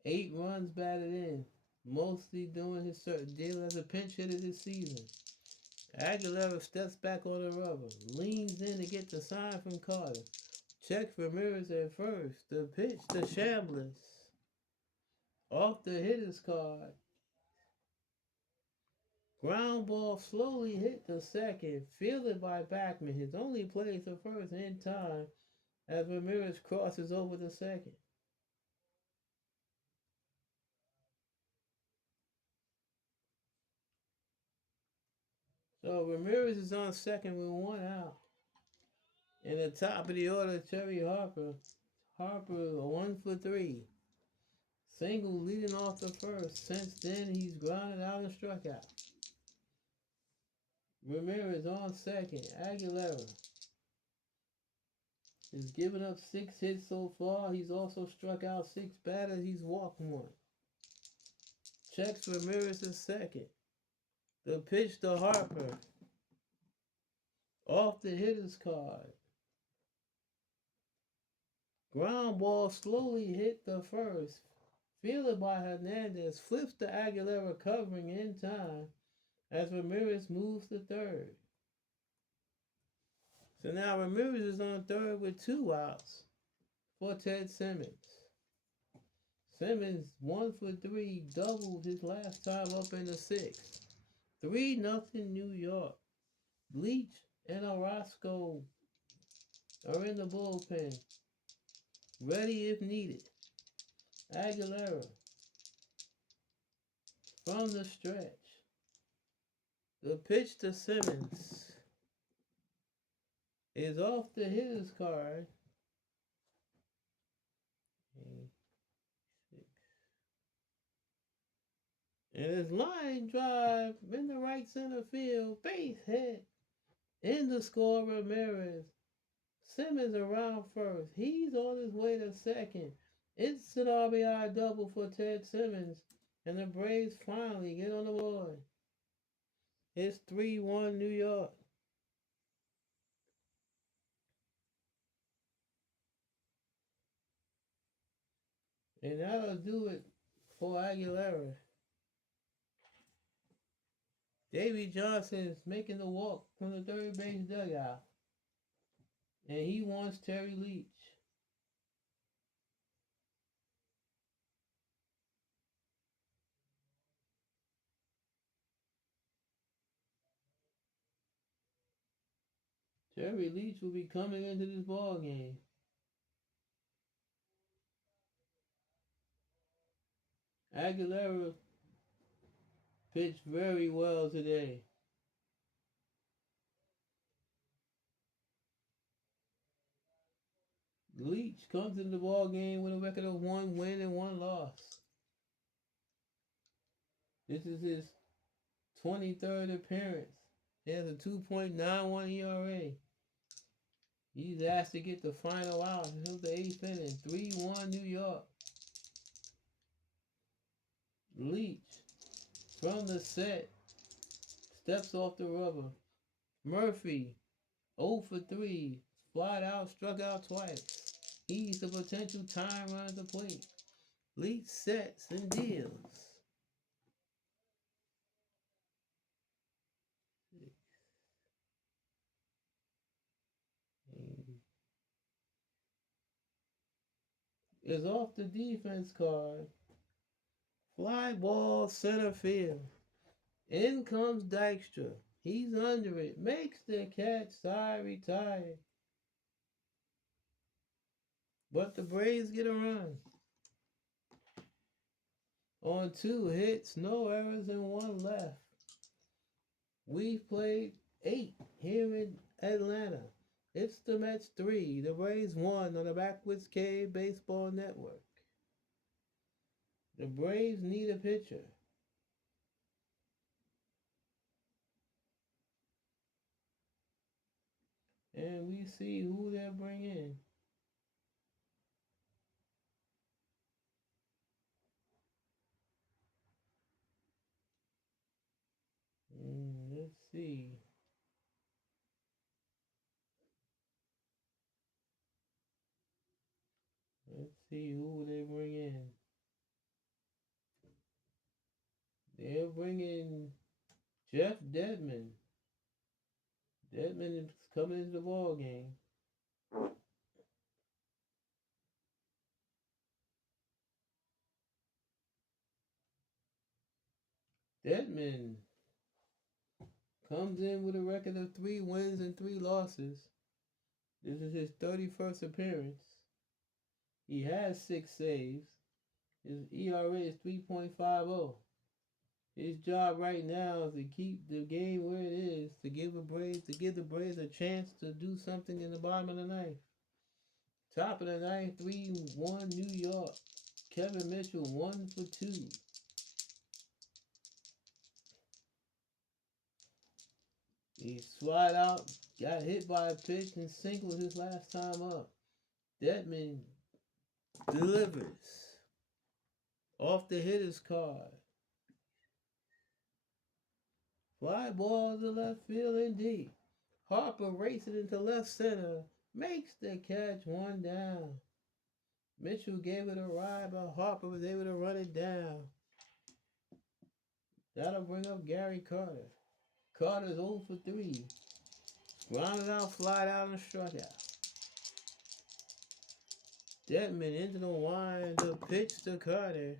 8 runs batted in. Mostly doing his deal as a pinch hitter this season. Aguilera steps back on the rubber. Leans in to get the sign from Carter. Checks Ramirez at first. The pitch to Chambliss. Off the hitter's card. Ground ball slowly hit the second. Fielded by Backman. His only play to first in time as Ramirez crosses over the second. So Ramirez is on second with 1 out. In the top of the order, Terry Harper. Harper 1 for 3. Single leading off the first. Since then, he's grounded out and struck out. Ramirez on second. Aguilera has given up 6 hits so far. He's also struck out 6 batters. He's walked 1. Checks Ramirez at second. The pitch to Harper. Off the hitter's card. Ground ball slowly hit the first. Fielded by Hernandez. Flips to Aguilera covering in time as Ramirez moves to third. So now Ramirez is on third with 2 outs for Ted Simmons. Simmons 1 for 3, doubled his last time up in the sixth. 3-0 New York. Leach and Orozco are in the bullpen, ready if needed. Aguilera from the stretch. The pitch to Simmons is off the hitter's card. And his line drive in the right center field, base hit. In the score, Ramirez. Simmons around first. He's on his way to second. It's an RBI double for Ted Simmons. And the Braves finally get on the board. It's 3-1 New York. And that'll do it for Aguilera. Davey Johnson's making the walk from the third base dugout. And he wants Terry Leach. Terry Leach will be coming into this ball game. Aguilera pitched very well today. Leach comes into the ball game with a record of 1 win and 1 loss. This is his 23rd appearance. He has a 2.91 ERA. He's asked to get the final out of the 8th inning. 3-1 New York. Leach from the set steps off the rubber. Murphy 0 for 3. Flied out, struck out twice. He's the potential time run at the plate. Leach sets and deals. Is off the defense card. Fly ball center field. In comes Dykstra. He's under it. Makes the catch. Side retired. But the Braves get a run. On 2 hits, no errors, and 1 left. We've played 8 here in Atlanta. It's the Mets 3, the Braves 1 on the Backwoods Cave Baseball Network. The Braves need a pitcher. And we see who they're bringing. Let's see. Let's see who they bring in. They're bringing Jeff Dedman. Dedman is coming into the ball game. Dedman comes in with a record of 3 wins and 3 losses. This is his 31st appearance. He has 6 saves. His ERA is 3.50. His job right now is to keep the game where it is, to give the Braves a chance to do something in the bottom of the ninth. Top of the ninth, 3-1 New York. Kevin Mitchell 1 for 2. He slid out, got hit by a pitch, and singled his last time up. Dedman delivers off the hitter's card. Fly ball to left field and deep. Harper racing into left center. Makes the catch, 1 down. Mitchell gave it a ride, but Harper was able to run it down. That'll bring up Gary Carter. Carter's 0 for 3. Grounded out, flied out, and struck out. Dedman into the windup pitch to Carter.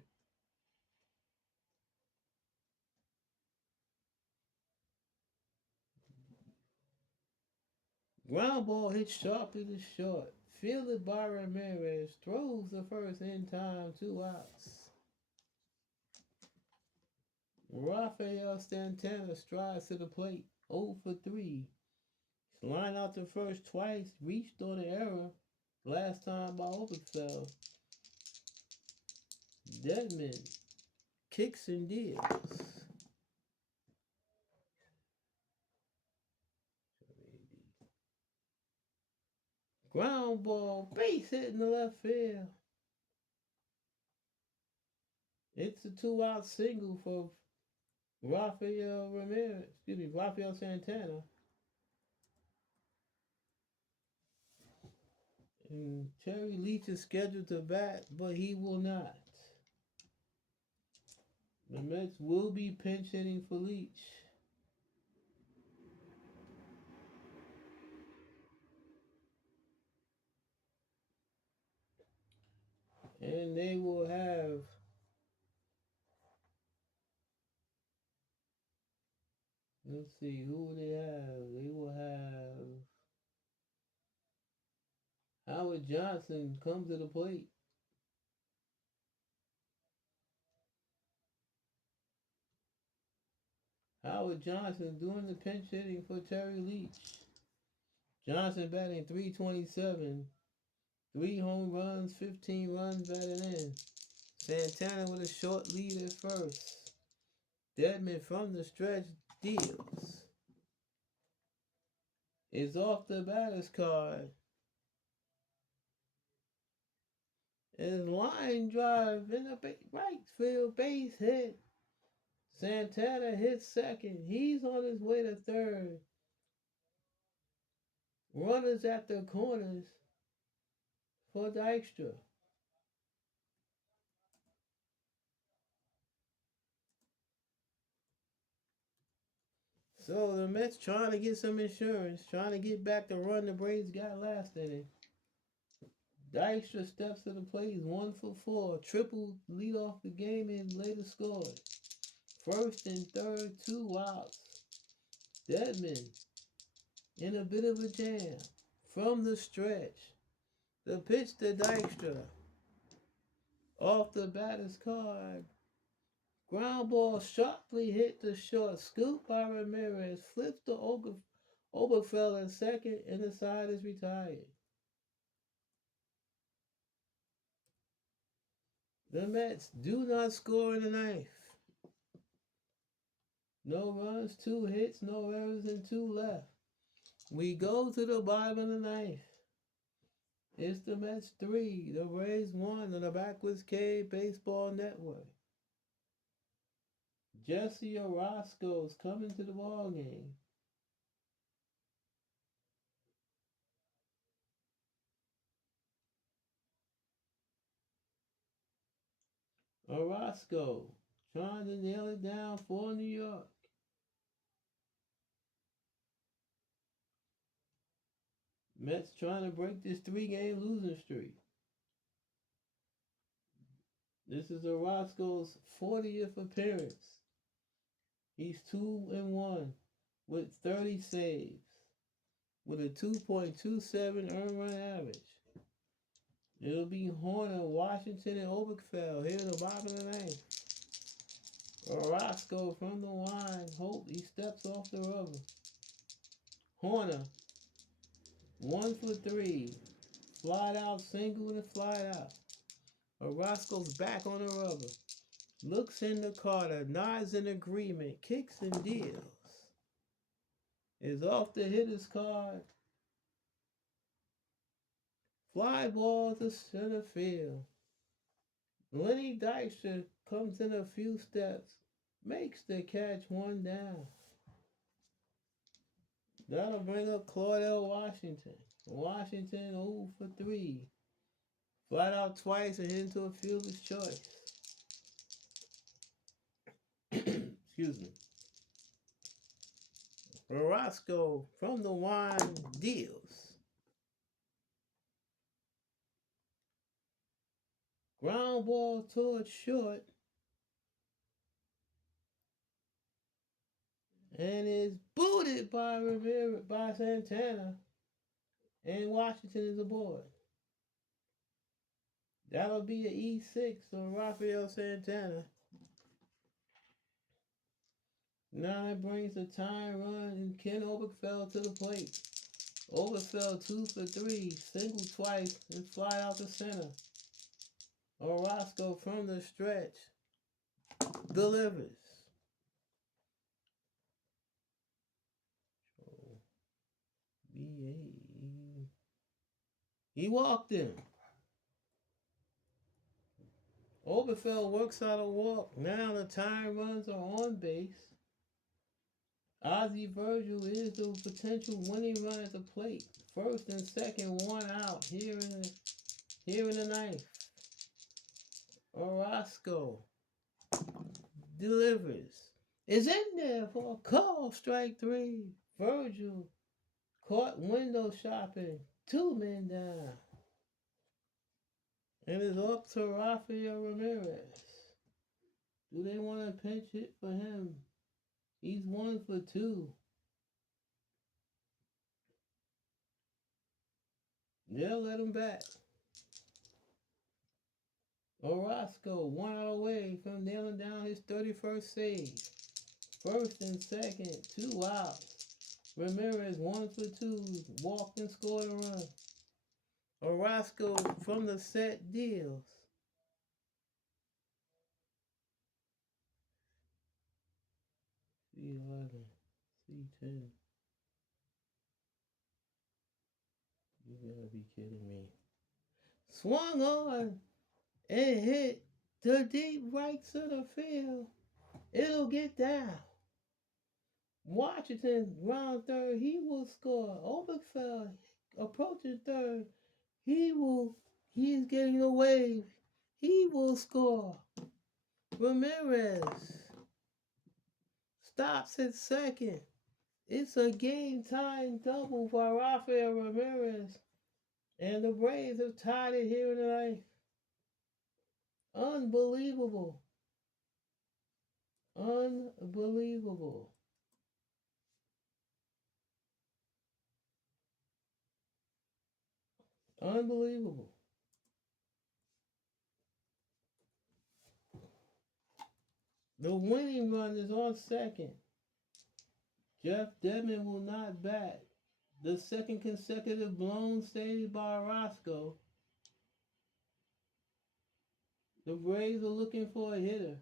Ground ball hit sharply to short. Fielded by Ramirez. Throws the first in time. 2 outs. Rafael Santana strides to the plate. 0 for 3. Line out the first twice. Reached on the error. Last time by Oberfeld. Deadman kicks and deals. Ground ball, base hit in the left field. It's a 2-out single for Rafael Santana. And Terry Leach is scheduled to bat, but he will not. The Mets will be pinch hitting for Leach. And they will have let's see, who will they have? They will have Howard Johnson come to the plate. Howard Johnson doing the pinch hitting for Terry Leach. Johnson batting .327, 3 home runs, 15 runs batted in. Santana with a short lead at first. Deadman from the stretch deals. Is off the batter's card. And line drive in the right field base hit. Santana hits second. He's on his way to third. Runners at the corners for Dykstra. So the Mets trying to get some insurance, trying to get back the run the Braves got last inning. Dykstra steps to the plate, 1 for 4. Triple lead off the game and later scored. First and third, 2 outs. Deadman in a bit of a jam from the stretch. The pitch to Dykstra. Off the batter's card. Ground ball sharply hit the short. Scoop by Ramirez. Flips to Oberfeld in second, and the side is retired. The Mets do not score in the ninth. No runs, 2 hits, no errors, and 2 left. We go to the bottom of the ninth. It's the Mets 3, the Braves 1 on the Backwards Cave Baseball Network. Jesse Orozco's coming to the ball game. Orozco trying to nail it down for New York. Mets trying to break this 3-game losing streak. This is Orozco's 40th appearance. He's 2-1 with 30 saves, with a 2.27 earned run average. It'll be Horner, Washington, and Oberkfell here at the bottom of the ninth. Orozco from the line. Hope he steps off the rubber. Horner, 1 for 3. Flied out, single, and flied out. Orozco's back on the rubber. Looks into Carter, nods in agreement, kicks and deals. Is off the hitter's card. Fly ball to center field. Lenny Dykstra comes in a few steps, makes the catch, 1 down. That'll bring up Claudel Washington. Washington 0 for 3. Flat out twice and hit into a fielder's choice. Excuse me. Orozco from the line deals. Ground ball towards short and is booted by Rivera by Santana, and Washington is aboard. That'll be an E6 on Rafael Santana. Now that brings the tying run and Ken Oberkfell to the plate. Oberkfell 2 for 3, single twice and fly out the center. Orozco from the stretch delivers. He walked him. Oberkfell works out a walk. Now the tying runs are on base. Ozzie Virgil is the potential winning run at the plate. First and second, one out here in the ninth. Orozco delivers. Is in there for a call, strike 3. Virgil caught window shopping. 2 men down. And it's up to Rafael Ramirez. Do they want to pinch hit for him? He's 1 for 2. They'll let him back. Orozco 1 out away from nailing down his 31st save. First and second, 2 outs. Ramirez 1 for 2, walked and scored a run. Orozco from the set deals. C11, C10. You gotta be kidding me. Swung on and hit the deep right center field. It'll get down. Washington round third. He will score. Oberkfell approaching third. He's getting a wave. He will score. Ramirez stops at second. It's a game-tying double for Rafael Ramirez. And the Braves have tied it here in the ninth. Unbelievable. Unbelievable. Unbelievable. The winning run is on second. Jeff Dedman will not bat. The second consecutive blown save by Orozco. The Braves are looking for a hitter.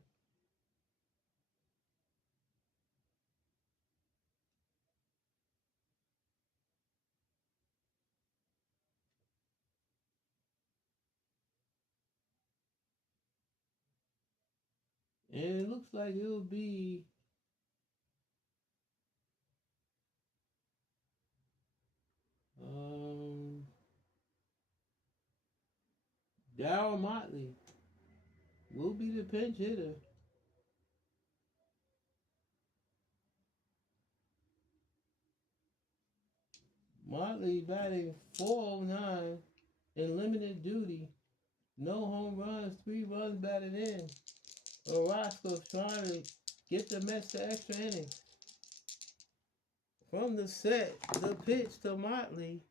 And it looks like it'll be Darryl Motley will be the pinch hitter. Motley batting .409 in limited duty. No home runs, 3 runs batted in. Orozco's trying to get the Mets to extra innings. From the set, the pitch to Motley.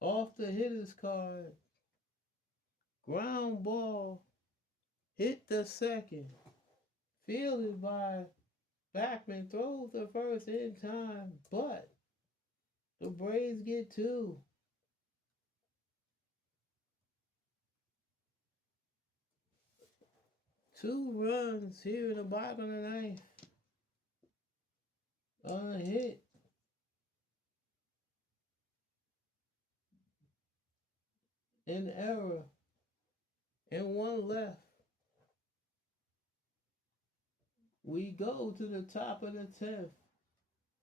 Off the hitter's card. Ground ball. Hit the second. Fielded by Backman. Throws the first in time. But the Braves get 2. Two runs here in the bottom of the ninth. On a hit. An error. And 1 left. We go to the top of the 10th.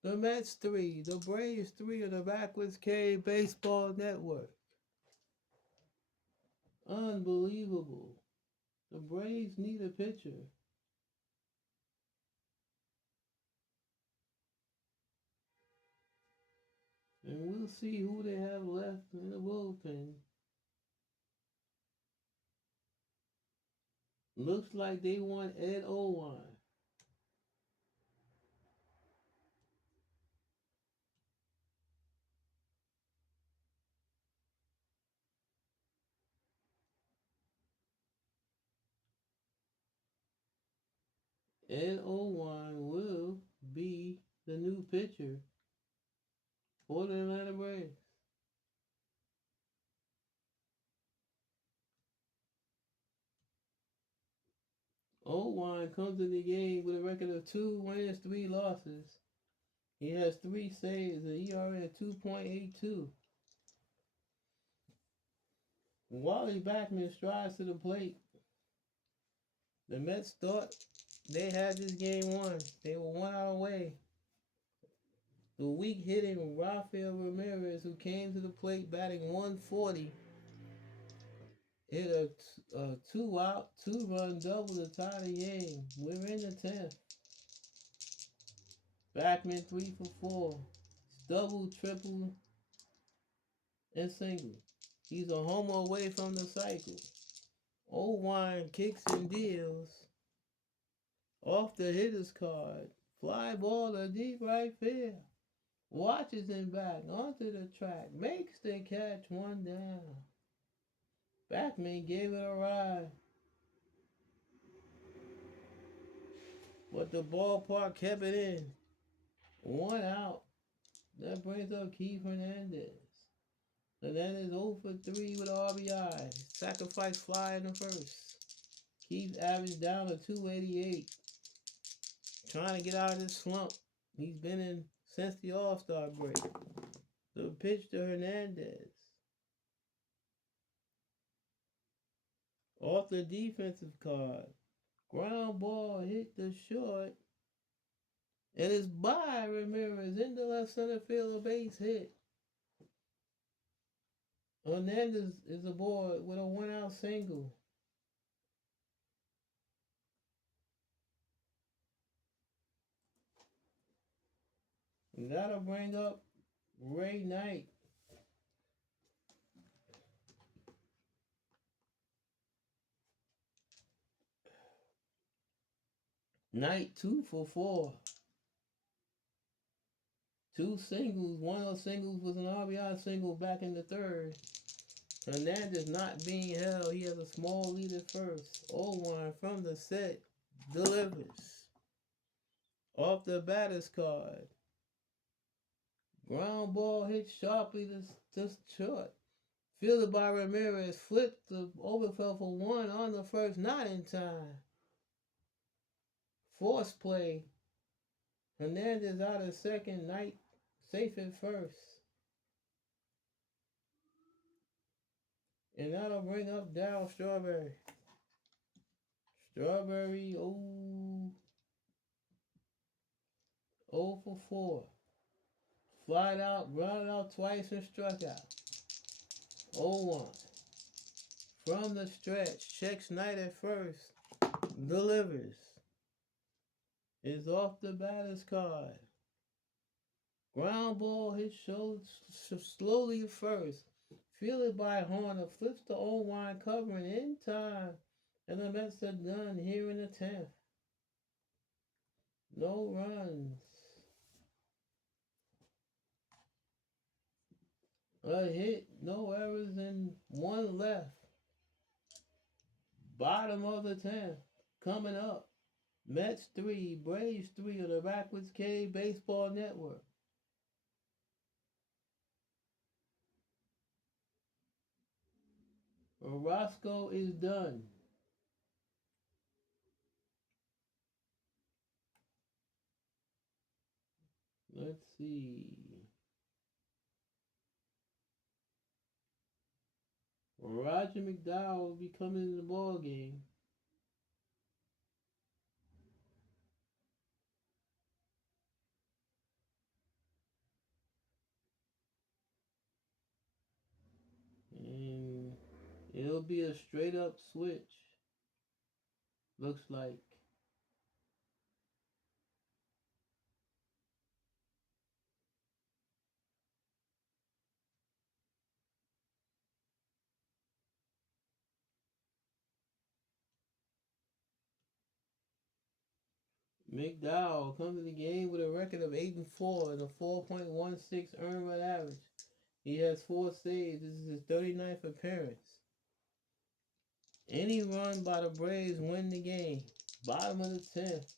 The Mets 3, the Braves 3 of the Backwards K Baseball Network. Unbelievable. The Braves need a pitcher. And we'll see who they have left in the bullpen. Looks like they want Ed Owan. Ed Owan will be the new pitcher for the Atlanta Braves. Owan comes to the game with a record of 2 wins, 3 losses. He has 3 saves, an ERA of 2.82. Wally Backman strides to the plate. The Mets thought they had this game won. They were 1 out away. The weak hitting Rafael Ramirez, who came to the plate batting 140, hit a 2 out, 2 run double to tie the game. We're in the 10th. Backman 3 for 4. Double, triple, and single. He's a homer away from the cycle. Owine kicks and deals off the hitter's card. Fly ball to deep right field. Watches him back onto the track. Makes the catch, 1 down. Backman gave it a ride, but the ballpark kept it in. 1 out. That brings up Keith Hernandez. Hernandez 0 for 3 with RBI. Sacrifice fly in the first. Keith averaged down to 288. Trying to get out of this slump he's been in since the All-Star break. The pitch to Hernandez. Off the defensive card. Ground ball hit the short. And it's by Ramirez into left center field, a base hit. Hernandez is aboard with a 1 out single. We gotta bring up Ray Knight. Knight 2 for 4. 2 singles. One of those singles was an RBI single back in the third. Hernandez not being held. He has a small lead at first. Owen from the set delivers. Off the batter's card. Ground ball hit sharply to short. Fielded by Ramirez. Flipped the overfell for 1 on the first. Not in time. Force play. Hernandez out of second. Knight safe at first. And that'll bring up Darryl Strawberry. Strawberry 0 for 4. Flied out, grounded out twice and struck out. 0-1. From the stretch, checks Knight at first. Delivers. Is off the batter's card. Ground ball hit slowly at first. Fielded by Horner. Flips the 0-1 covering in time. And the Mets are done here in the 10th. No runs. A hit, no errors, and 1 left. Bottom of the 10th. Coming up. Mets 3, Braves 3 on the Backwards K Baseball Network. Orozco is done. Let's see. Roger McDowell will be coming in the ball game. And it'll be a straight up switch. Looks like. McDowell comes to the game with a record of 8-4 and a 4.16 earned run average. He has 4 saves. This is his 39th appearance. Any run by the Braves win the game. Bottom of the 10th.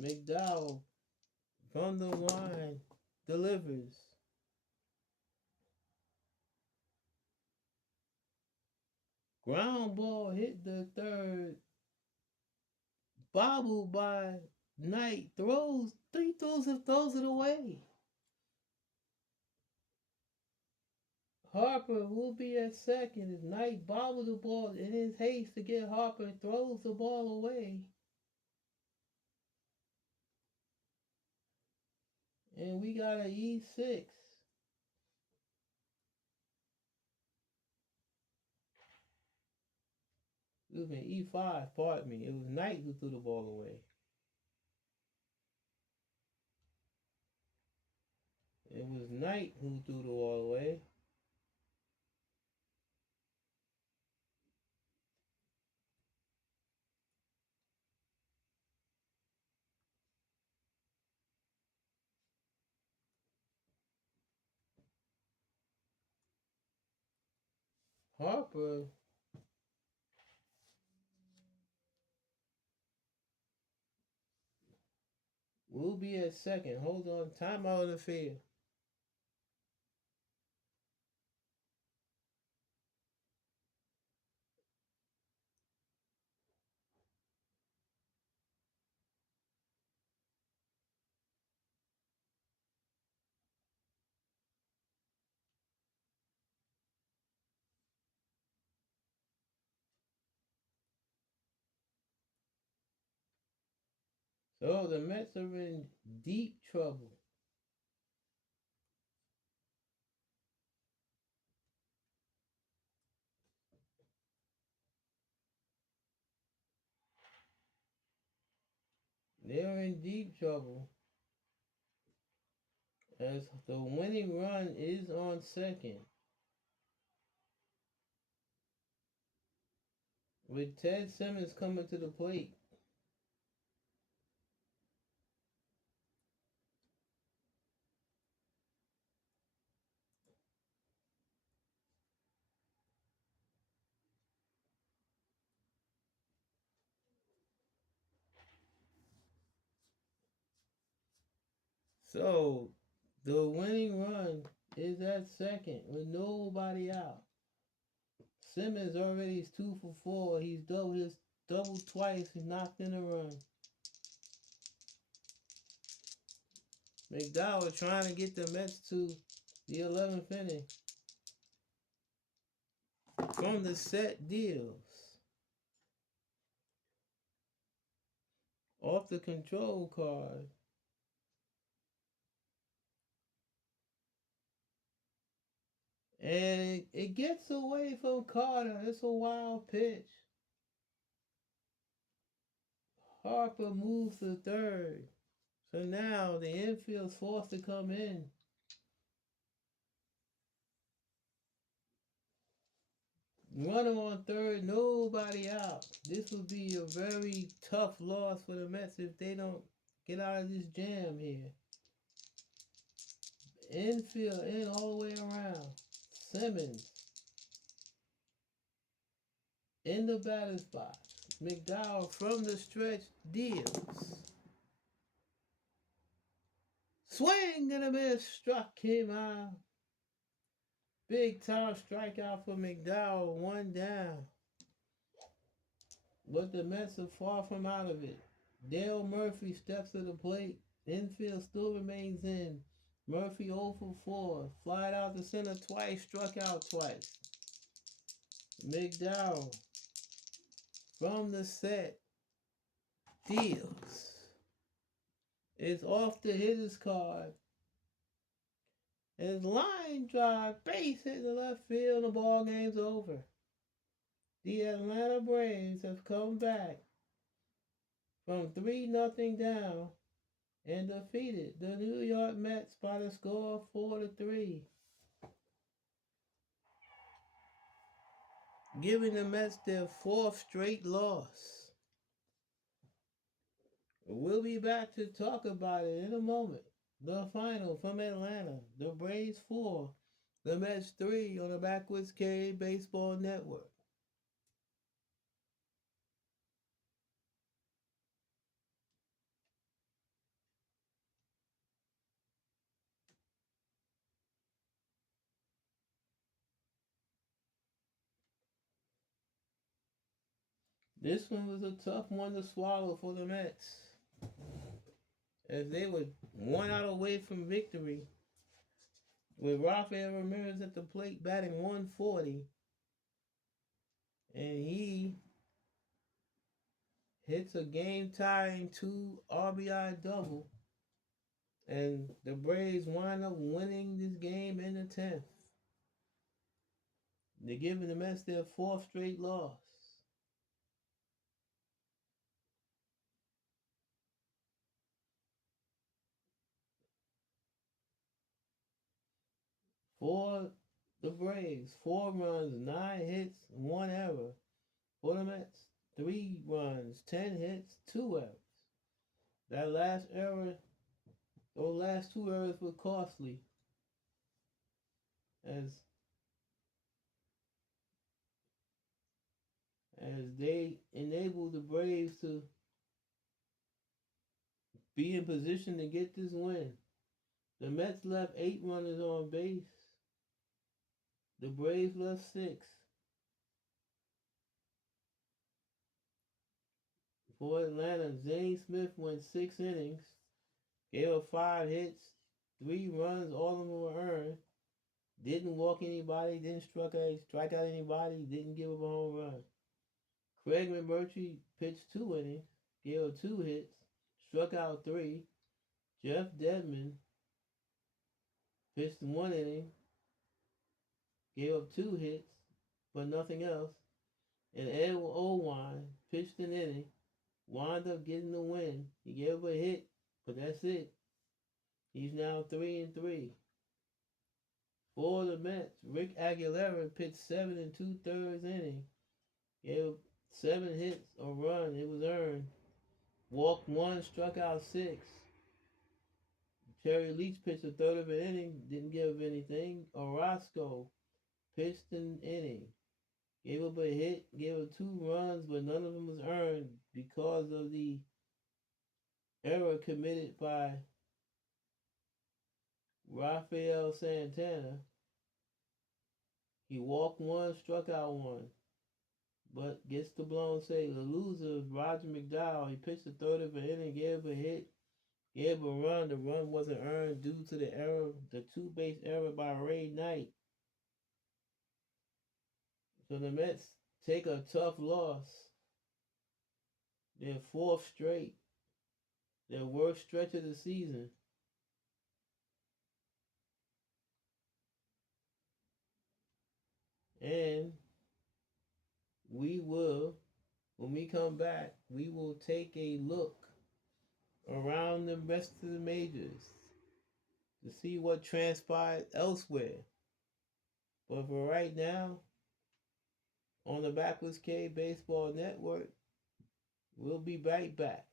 McDowell from the line delivers. Ground ball hit the third. Bobbled by Knight. Throws it away. Harper will be at second as Knight bobbles the ball in his haste to get Harper, throws the ball away. And we got an E6. Excuse me, E5, pardon me. It was Knight who threw the ball away. It was Knight who threw the ball away. Harper will be at second. Hold on. Timeout on the field. So the Mets are in deep trouble. They're in deep trouble as the winning run is on second. With Ted Simmons coming to the plate. So the winning run is at second with nobody out. Simmons already is 2 for 4. He's doubled twice and knocked in a run. McDowell trying to get the Mets to the 11th inning. From the set deals. Off the control card. And it gets away from Carter. It's a wild pitch. Harper moves to third. So now the infield's forced to come in. Runner on third, nobody out. This would be a very tough loss for the Mets if they don't get out of this jam here. Infield in all the way around. Simmons in the batter's box. McDowell from the stretch deals. Swing and a miss, struck him out. Big time strikeout for McDowell, 1 down. But the Mets are far from out of it. Dale Murphy steps to the plate. Infield still remains in. Murphy 0 for 4. Flied out to center twice, struck out twice. McDowell from the set deals. It's off the hitter's card. His line drive, base hit the left field, the ball game's over. The Atlanta Braves have come back from 3-0 down and defeated the New York Mets by the score of 4-3. Giving the Mets their 4th straight loss. We'll be back to talk about it in a moment. The final from Atlanta, the Braves 4, the Mets 3 on the Backwoods K Baseball Network. This one was a tough one to swallow for the Mets, as they were 1 out away from victory, with Rafael Ramirez at the plate batting 140, and he hits a game-tying 2 RBI double, and the Braves wind up winning this game in the 10th. They're giving the Mets their 4th straight loss. For the Braves, 4 runs, 9 hits, 1 error. For the Mets, 3 runs, 10 hits, 2 errors. That last error, those last 2 errors were costly, as they enabled the Braves to be in position to get this win. The Mets left 8 runners on base. The Braves left 6. For Atlanta, Zane Smith went 6 innings, gave up 5 hits, 3 runs, all of them were earned. Didn't walk anybody, didn't strike out anybody, didn't give up a home run. Craig McMurtry pitched 2 innings, gave up 2 hits, struck out 3. Jeff Dedman pitched 1 inning, gave up 2 hits, but nothing else. And Ed Owine pitched an inning, wound up getting the win. He gave up a hit, but that's it. He's now 3-3. For the Mets, Rick Aguilera pitched 7 2/3 innings, gave up 7 hits, a run, it was earned. Walked 1, struck out 6. Terry Leach pitched a third of an inning, didn't give up anything. Orozco pitched an inning, gave up a hit, gave up 2 runs, but none of them was earned because of the error committed by Rafael Santana. He walked 1, struck out 1, but gets the blown save. The loser, Roger McDowell, he pitched a third of an inning, gave up a hit, gave up a run. The run wasn't earned due to the error, the 2-base error by Ray Knight. So the Mets take a tough loss, their 4th straight, their worst stretch of the season. And we will, when we come back, we will take a look around the rest of the majors to see what transpired elsewhere. But for right now, on the Backwoods K Baseball Network, we'll be right back.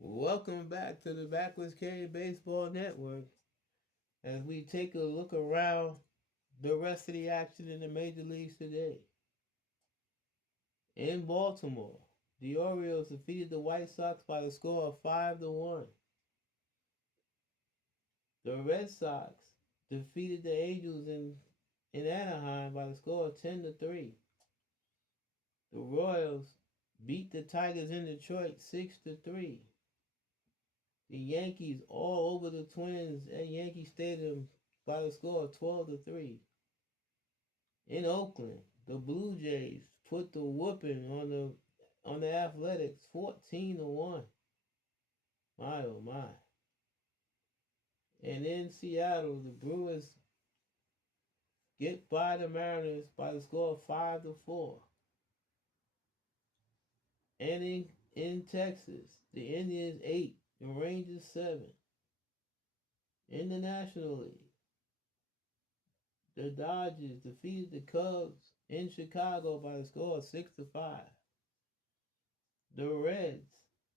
Welcome back to the Backwoods K Baseball Network as we take a look around the rest of the action in the major leagues today. In Baltimore, the Orioles defeated the White Sox by the score of 5-1. The Red Sox defeated the Angels in Anaheim by the score of 10-3. The Royals beat the Tigers in Detroit 6-3. The Yankees all over the Twins at Yankee Stadium by the score of 12-3. In Oakland, the Blue Jays put the whooping on the Athletics 14-1. My oh my. And in Seattle, the Brewers get by the Mariners by the score of 5-4. And in Texas, the Indians 8, the Rangers 7. In the National League, the Dodgers defeated the Cubs in Chicago by the score of 6-5. The Reds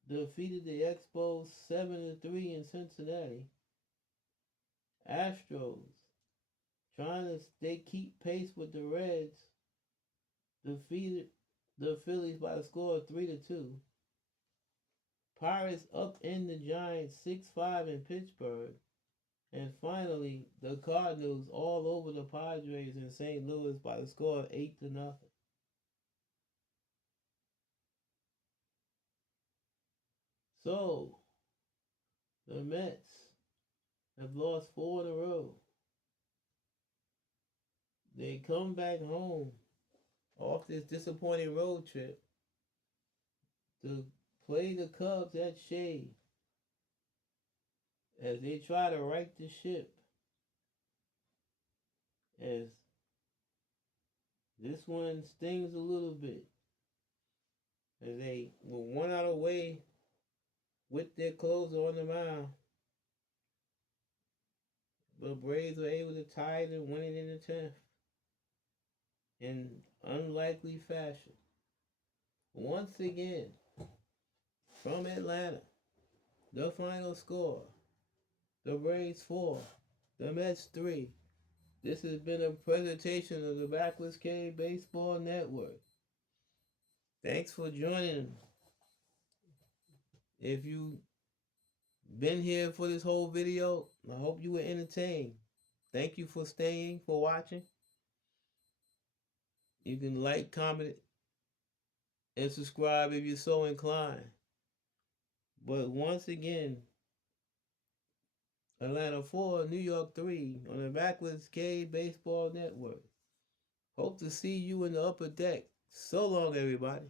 defeated the Expos 7-3 in Cincinnati. Astros, trying to keep pace with the Reds, defeated the Phillies by the score of 3-2. Pirates up in the Giants 6-5 in Pittsburgh. And finally, the Cardinals all over the Padres in St. Louis by the score of 8-0. So, the Mets have lost 4 in a row. They come back home off this disappointing road trip to play the Cubs at Shea as they try to right the ship, as this one stings a little bit, as they were 1 out away with their closer on the mound. But Braves were able to tie it and win it in the 10th in unlikely fashion. Once again, from Atlanta, the final score: the Braves 4, the Mets 3. This has been a presentation of the Backwoods Cave Baseball Network. Thanks for joining. If you've been here for this whole video, I hope you were entertained. Thank you for staying, for watching. You can like, comment, and subscribe if you're so inclined. But once again, Atlanta 4, New York 3 on the Backwoods Cave Baseball Network. Hope to see you in the upper deck. So long, everybody.